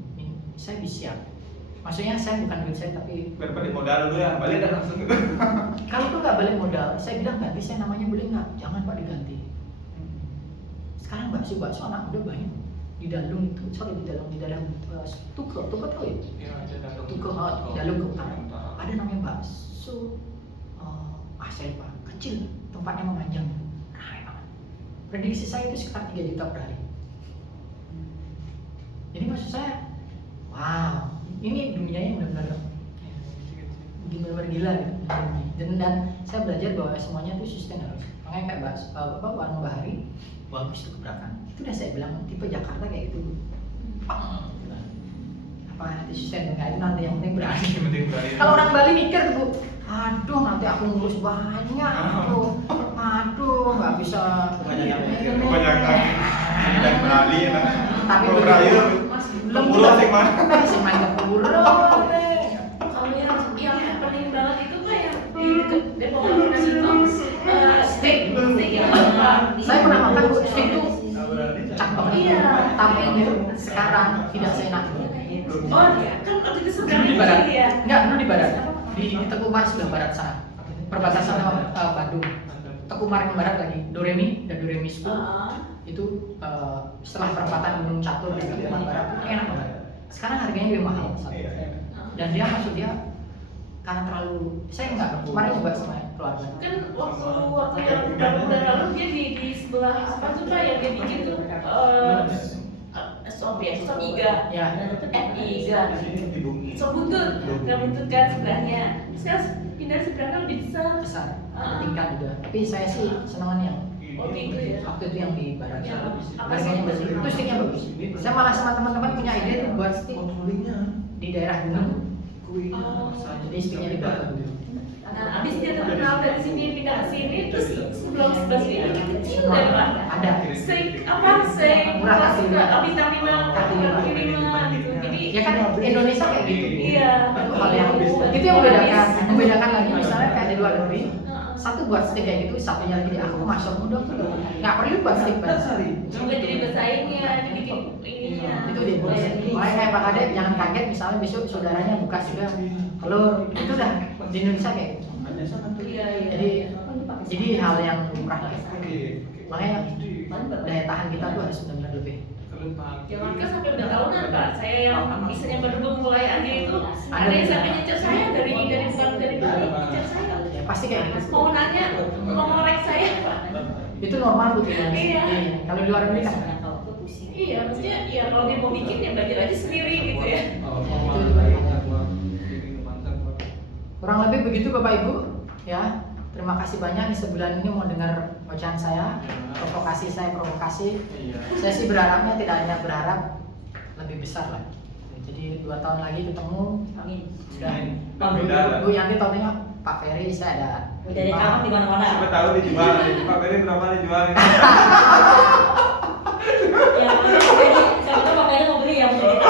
saya bisa siap. Maksudnya saya bukan duit saya tapi Balik modal dulu ya, balik dan langsung gitu. kalau itu nggak balik modal, saya bilang ganti saya namanya boleh nggak? Jangan Pak diganti. Sekarang bakso anak udah banyak di Dalung itu, di dalam Tuke tahu ya? Tuke di Dalung ke utara. Ada namanya bakso asel Pak, kecil, tempatnya memanjang, ramai banget. Prediksi saya itu sekitar 3 juta per hari. Jadi maksud saya, wow, ini dunianya benar-benar gila gitu. Dan saya belajar bahwa semuanya itu sistem harus. Makanya kayak Warung Bahari bagus tuh keberatan. Itu udah saya bilang tipe Jakarta kayak gitu. Apa nanti sistem enggak itu nanti yang penting berani. Kalau orang Bali mikir tuh Bu, aduh nanti aku ngurus banyak, aduh nggak bisa. Kebanyakan dan Bali ya. Tapi belum sih Mas. Masih main ke pura. Kalau yang happening banget itu kayak di dekat Depok Bekasi itu steak ya. Saya pernah makan Bu, steak tuh cakep. Iya. Tapi sekarang tidak seenak. Oh kan waktu itu sebenarnya Di barat. ya. Enggak, dulu di barat. Di Teku Umar sebelah barat sana. Perbatasan sama Bandung. Teku Umar yang barat lagi. Doremi dan Doremi School. Itu setelah perempatan Gunung Catur di Kalimantan Barat itu enak banget. Sekarang harganya lebih mahal satu. Dan dia maksud dia karena terlalu saya enggak kemarin coba sama keluarga. Kan waktu yang beberapa bulan lalu dia di sebelah apa tuh Pak yang dia bikin tuh sop iga. Ya. Iga. Sop buntut. Nggak buntut kan sebelahnya. Sekarang pindah seberangnya lebih besar. Besar, ada tingkat juga. Tapi saya sih senengan yang Oh gitu ya. waktu itu yang di barat. Ya, apa Harganya sih? bagus. Itu sticknya bagus. Saya malah sama teman-teman punya ide tuh buat stick di daerah gunung. Jadi sticknya dibuat ke gunung. Nah, abis dia terkenal dari sini pindah ke sini, terus sebelum sebelah sini lebih kecil deh Pak. Ada. Steak apa? Steak Murah kaki lima. bintang 5, Kaki lima. gitu. Jadi Ya kan Indonesia kayak gitu. Iya. Itu hal yang itu yang membedakan lagi misalnya kayak di luar negeri. Satu buat stick kayak gitu, satunya lagi aku masuk muda tuh nggak perlu buat stick banget. juga jadi bersaingnya, dibikin ininya. Itu dia. Makanya kayak Pak Kade jangan kaget misalnya besok saudaranya buka juga telur itu udah di Indonesia kayak gitu. Iya, iya. Jadi hal yang lumrah lah. Makanya daya tahan kita tuh harus benar-benar lebih. Jangan kan sampai udah tahunan Pak. Saya yang misalnya baru memulai aja itu ada yang sampai nyecer saya dari Bali nyecer saya. Ya, pasti kayak gitu. Mau nanya, mau ngorek saya Pak. Itu normal Bu di Indonesia. Iya. Kalau di luar negeri kan Iya, maksudnya ya kalau dia mau bikin ya belajar aja sendiri gitu ya. kurang lebih begitu Bapak Ibu ya. Terima kasih banyak nih sebulan ini mau dengar ocehan saya, provokasi. Saya sih berharapnya tidak hanya berharap lebih besar lah. Jadi 2 tahun lagi ketemu. Amin. Sudah. Bu Yanti tahunnya Pak Ferry saya ada. Udah ada kawan di mana-mana. Siapa tahu dijual. Pak Ferry berapa dijual? Ya, siapa tahu Pak Ferry mau beli ya mungkin kita.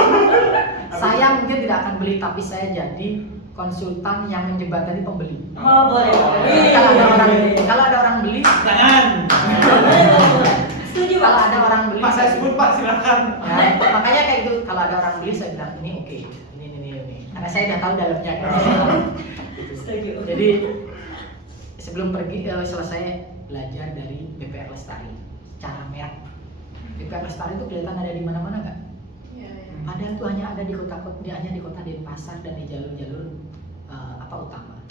Saya mungkin tidak akan beli tapi saya jadi konsultan yang menjembatani pembeli. Oh boleh. Kalau ada orang beli, Jangan. Setuju kalau ada orang beli Pak saya sebut Pak silakan. ya, makanya kayak gitu kalau ada orang beli saya bilang ini oke, ini karena saya udah tahu dalamnya kan. Setuju. Jadi sebelum pergi selesai belajar dari BPR Lestari cara merek. BPR Lestari itu kelihatan ada di mana-mana nggak? Iya, iya. Padahal itu hanya ada di kota Denpasar dan di jalur-jalur utama.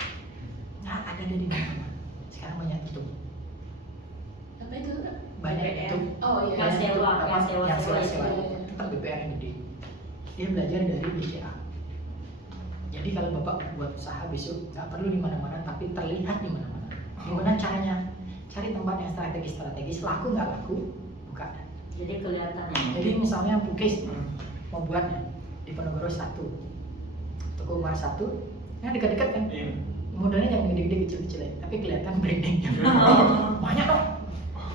Nggak ada di mana-mana. Sekarang banyak tutup. Apa itu? Banyak BPR. tutup. Oh iya. Yang sewa, yang sewa. Tetap BPR yang gede. Dia belajar dari BCA. Jadi kalau bapak buat usaha besok nggak perlu di mana-mana, tapi terlihat di mana-mana. Gimana caranya? Cari tempat yang strategis, laku nggak laku, buka. Jadi kelihatan. Jadi misalnya Bukis mau buatnya di Ponorogo 1, Toko Umar 1, yang dekat-dekat kan. Iya. Modalnya yang gede-gede kecil-kecil ya, tapi kelihatan brandingnya. Banyak dong.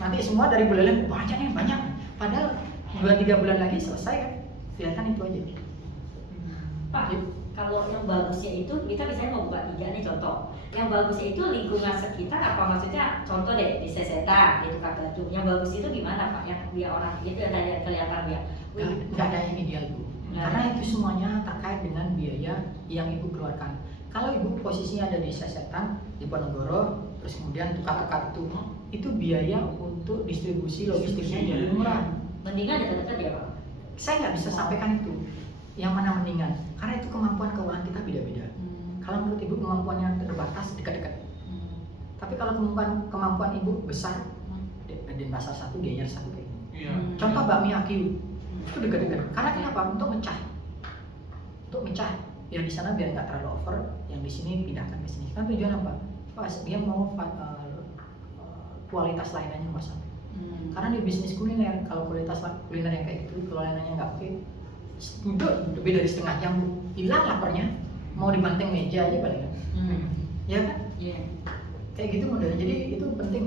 Nanti semua dari Buleleng banyak. Padahal 2-3 bulan lagi selesai kan, kelihatan itu aja. Pak, kalau yang bagusnya itu kita misalnya mau buka 3 nih contoh. Yang bagusnya itu lingkungan sekitar apa maksudnya? Contoh deh di Seseta, di Tukar Batu. Yang bagus itu gimana Pak? Yang biar orang itu ada kelihatan ya. Nggak ada yang ideal Bu. Karena itu semuanya terkait dengan biaya yang ibu keluarkan. Kalau ibu posisinya ada di Sesetan, di Ponorogo, terus kemudian tukar-tukar itu biaya untuk distribusi logistiknya jadi murah. Mendingan dekat-dekat ya Pak. Saya nggak bisa sampaikan itu. Yang mana mendingan? Karena itu kemampuan keuangan kita beda-beda. Kalau menurut ibu kemampuannya terbatas dekat-dekat. Tapi kalau kemampuan ibu besar, Denpasar 1, Gianyar 1 kayak gitu. Iya. Contoh bakmi Akiu itu dekat-dekat. Karena kenapa? Untuk mecah. Ya di sana biar nggak terlalu over, yang di sini pindahkan ke sini. Kan tujuan apa? Pas dia mau kualitas layanannya mau sampai. Karena di bisnis kuliner, kalau kualitas kuliner yang kayak gitu, kalau layanannya nggak oke, duduk lebih dari setengah jam, hilang laparnya, mau dibanting meja aja paling. Ya kan? Iya. Kayak gitu modelnya. Jadi itu penting.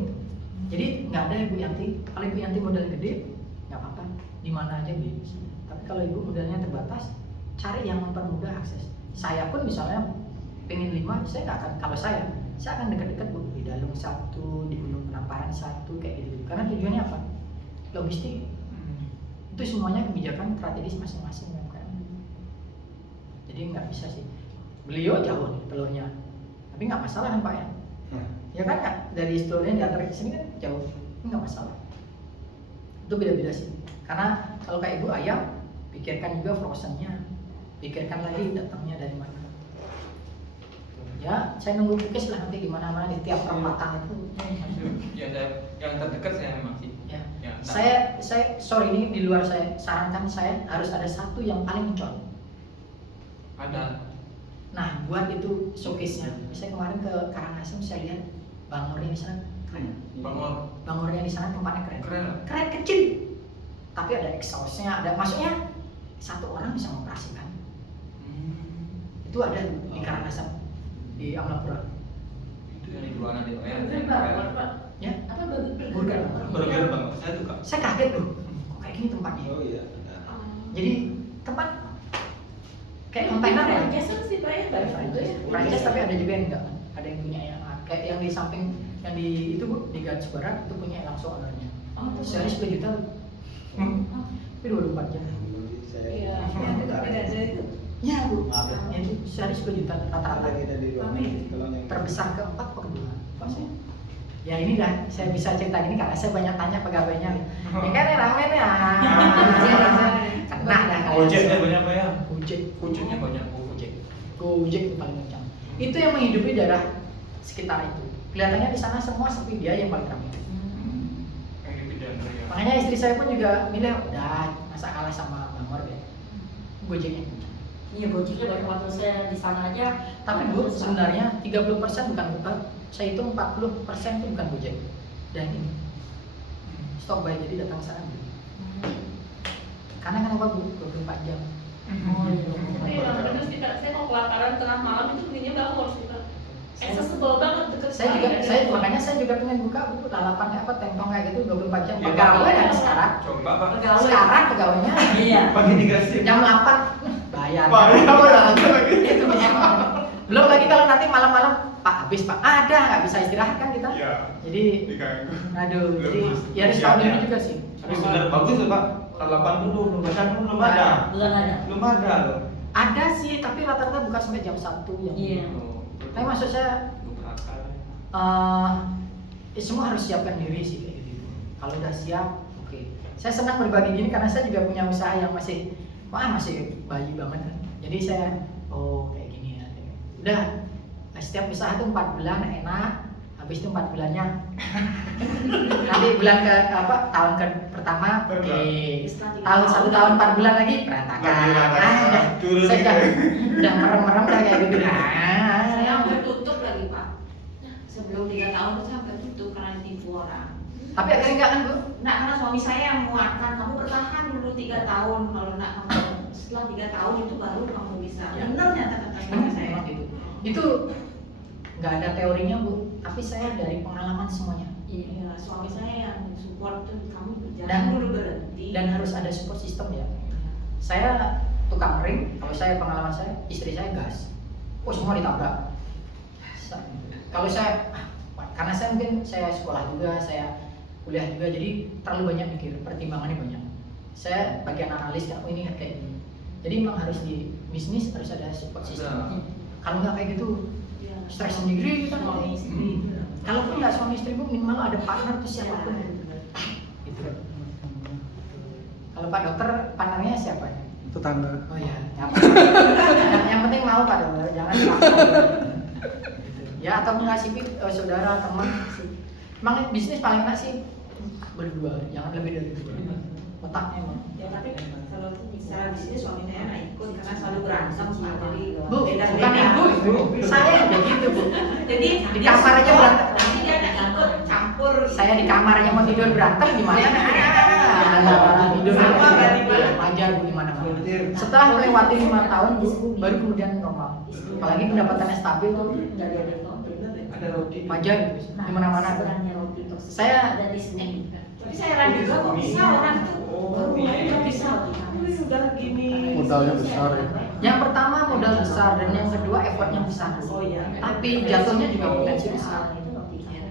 Jadi nggak ada Ibu Yanti. Kalau Ibu Yanti modal gede, nggak apa-apa, di mana aja beli. Tapi kalau Ibu modalnya terbatas, cari yang mempermudah akses. Saya pun misalnya pengen 5, saya nggak akan. Kalau saya akan dekat-dekat Bu, di Dalung 1, di Gunung Penamparan 1, kayak gitu. Karena tujuannya apa? Logistik. Itu semuanya kebijakan strategis masing-masing UMKM. Jadi nggak bisa sih. Beliau jauh nih telurnya, tapi nggak masalah kan Pak ya? Ya kan Kak? Dari telurnya diantar ke sini kan jauh, nggak masalah. Itu beda-beda sih. Karena kalau kayak ibu ayam, pikirkan juga frozennya, pikirkan lagi datangnya dari mana. Ya, saya nunggu Bukis lah nanti di mana-mana di tiap perempatan itu. Ya ada yang terdekat saya memang sih. Ya. Ya, Saya sorry ini di luar saya sarankan saya harus ada satu yang paling mencolok. ada. Nah, buat itu showcase-nya. Saya kemarin ke Karangasem saya lihat bangornya di sana keren. Bangornya di sana tempatnya keren. Keren kecil. Tapi ada exhaust-nya, ada maksudnya satu orang bisa mengoperasikan. Itu ada di Karangasem di Amlapura. Itu yang dijual nanti Pak ya. Burger Pak. Ya, Apa burger? Burger Bang, saya suka. saya kaget loh. Kok kayak gini tempatnya? Oh iya. Jadi tempat kayak kontainer ya. Franchise sih Pak ya, dari franchise. Franchise tapi ada juga yang enggak. Ada yang punya yang kayak yang di samping yang di itu Bu, di Gats Barat itu punya langsung ownernya. Sehari 10 juta. Tapi 24 jam. Iya. Yang itu beda itu. Ya Bu, ya itu sehari 10 juta rata-rata. Amin. Terbesar keempat atau kedua pasnya. Ya ini dah saya bisa cerita gini karena saya banyak tanya pegawainya. Ya kan rame nih. Kena dah kalian. Gojeknya banyak Pak ya. Gojeknya banyak. Gojek itu paling kencang. Itu yang menghidupi daerah sekitar itu. Kelihatannya di sana semua sepi, dia yang paling ramai. Yang di bidang ya. Makanya istri saya pun juga bilang udah masa kalah sama Bangor ya. Gojeknya kencang. Iya Gojeknya banyak waktu saya di sana aja. Tapi Bu, sebenarnya 30% bukan saya hitung 40% itu bukan Gojek. Dan ini stok buy jadi datang ke sana beli. Karena kenapa Bu? 24 jam. Iya, bener sih Kak. Saya mau kelaparan tengah malam itu belinya bangor sih Kak. Accessible banget deket Makanya saya juga pengen buka Bu lalapan apa tengtong kayak gitu 24 jam. Iya, Pegawai Pak. dari sekarang. Coba Pak. Sekarang pegawainya Iya. Pagi 3 shift. jam 8 bayar. Bayar apa ya aja lagi? Itu banyak. Belum lagi kalau nanti malam-malam Pak habis Pak, ada nggak bisa istirahat kan kita. Iya. Jadi, Diganggu. aduh, Belum jadi mas- ya harus tahu diri juga sih. Tapi benar bagus loh Pak. Kalau 80 bahkan belum ada. Belum ada. Belum ada loh. Ada sih, tapi rata-rata buka sampai jam 1 jam. Iya. Tapi maksud saya semua harus siapkan diri sih kayak gitu. Kalau udah siap, oke. Saya senang berbagi gini karena saya juga punya usaha yang masih bayi banget kan. Jadi saya kayak gini ya. Udah setiap usaha tuh 4 bulan enak, habis itu 4 bulannya nanti bulan ke tahun ke pertama oke. Tahun 1 tahun 4 bulan lagi berantakan. Udah Turun saya gitu. udah merem-merem dah kayak gitu. Saya hampir tutup lagi Pak. Sebelum 3 tahun itu saya hampir tutup karena ditipu orang. Tapi akhirnya enggak kan Bu? Nah, karena suami saya yang menguatkan, kamu bertahan dulu 3 tahun, kalau nak kamu setelah 3 tahun itu baru kamu bisa. Ya. Benar nyata kata suami saya. Memang gitu. Itu nggak ada teorinya Bu, tapi saya dari pengalaman semuanya. Iya, suami saya yang support tuh kamu jangan Dan- dulu berhenti. Dan harus ada support system ya. Saya tukang ring, kalau saya pengalaman saya, istri saya gas. Semua ditabrak. Kalau saya, karena saya mungkin saya sekolah juga, saya kuliah juga, jadi terlalu banyak mikir, pertimbangannya banyak. Saya bagian analis kan, ini kayak gini. Jadi memang harus di bisnis harus ada support system. Kalau nggak kayak gitu, Iya. stres sendiri kita Suami istri. Kalaupun nggak suami istri Bu, minimal ada partner tuh siapapun. Gitu. Kalau Pak Dokter, partnernya siapa? Tetangga. Oh iya, yang penting mau Pak Dokter, jangan dipaksa. Ya atau ngasih saudara, teman. Emang bisnis paling enak sih berdua, jangan lebih dari 2. Otaknya emang. Ya tapi kalau secara bisnis suami saya nggak ikut karena selalu berantem Pak. Jadi Bu, beda-beda. bukan ibu, saya yang kayak gitu Bu. Jadi Di kamar aja berantem. Nanti dia nggak ikut campur. Saya di kamar aja mau tidur berantem gimana? Tidur Sama berarti, Pak. wajar Bu gimana? Setelah melewati 5 tahun Bu, baru kemudian normal. Apalagi pendapatannya stabil tuh Ada roti. wajar gitu, di mana-mana. Saya ada di sini. Tapi saya heran juga kok bisa orang tuh rumahnya bisa. Udah gini. Modalnya besar ya. yang pertama modal besar dan yang kedua effortnya besar. Oh iya. Tapi jatuhnya juga potensi besar.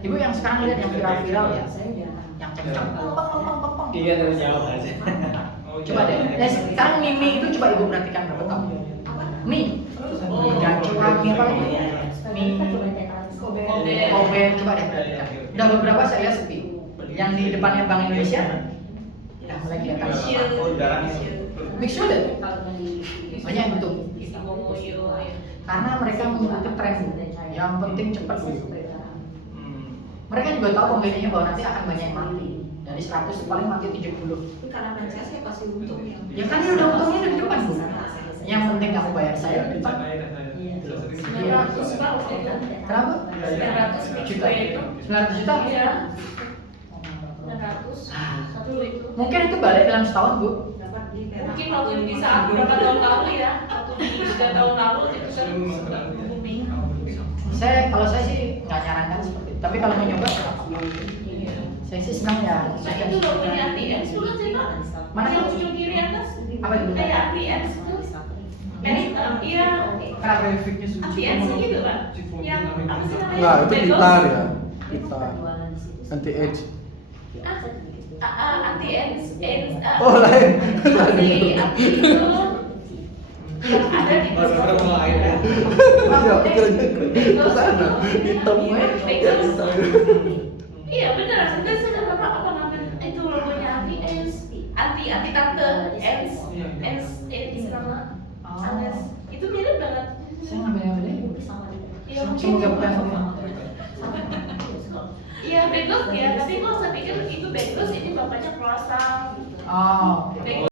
Ibu yang sekarang lihat yang viral-viral ya, yang kencang, peng. Iya dari jauh aja. Coba deh, sekarang mie itu coba ibu perhatikan berapa tahun? Mie, dan coba mie apa lagi? Mie, Kobe, coba deh perhatikan. Udah beberapa saya lihat sepi. Yang di depannya Bank Indonesia, udah mulai kelihatan. Mixu deh, banyak yang butuh. Karena mereka mengikuti tren, yang penting cepat dulu. Mereka juga tahu pembelinya bahwa nanti akan banyak yang mati. Dari 100 paling mati 70. Tapi karena franchise saya pasti untung ya. Ya kan ini udah untungnya di depan Bu. Yang penting kamu bayar saya di depan. 900 Pak waktu itu. Kenapa? 900 Juta. itu. 900 juta? Iya. 900 satu itu. Mungkin itu balik dalam setahun Bu. Dapat di mungkin waktu di saat berapa tahun lalu ya, waktu di 3 tahun lalu itu kan sudah booming. Kalau saya sih nggak nyarankan seperti itu. Tapi kalau mau nyoba, saya sih senang ya. Nah itu logonya ATS itu kan cerita. Mana yang itu? ujung kiri atas? Apa itu? Kayak ATS itu. Iya. Grafiknya ATS gitu Pak. Yang apa sih namanya? Enggak, itu Bagel. gitar ya. Gitar. Anti age. Anti-ends, Oh, lain. anti itu yang ada di Iya, pikirannya ke sana. Hitam. Iya benar, saya sudah bapak apa ngambil itu logonya anti-ends, anti tante, ends nama Anes, itu mirip banget. Saya ngambil yang beda. Iya Semoga bukan. Iya bagels ya, tapi kok saya pikir itu bagels ini bapaknya croissant. Oh. Bagels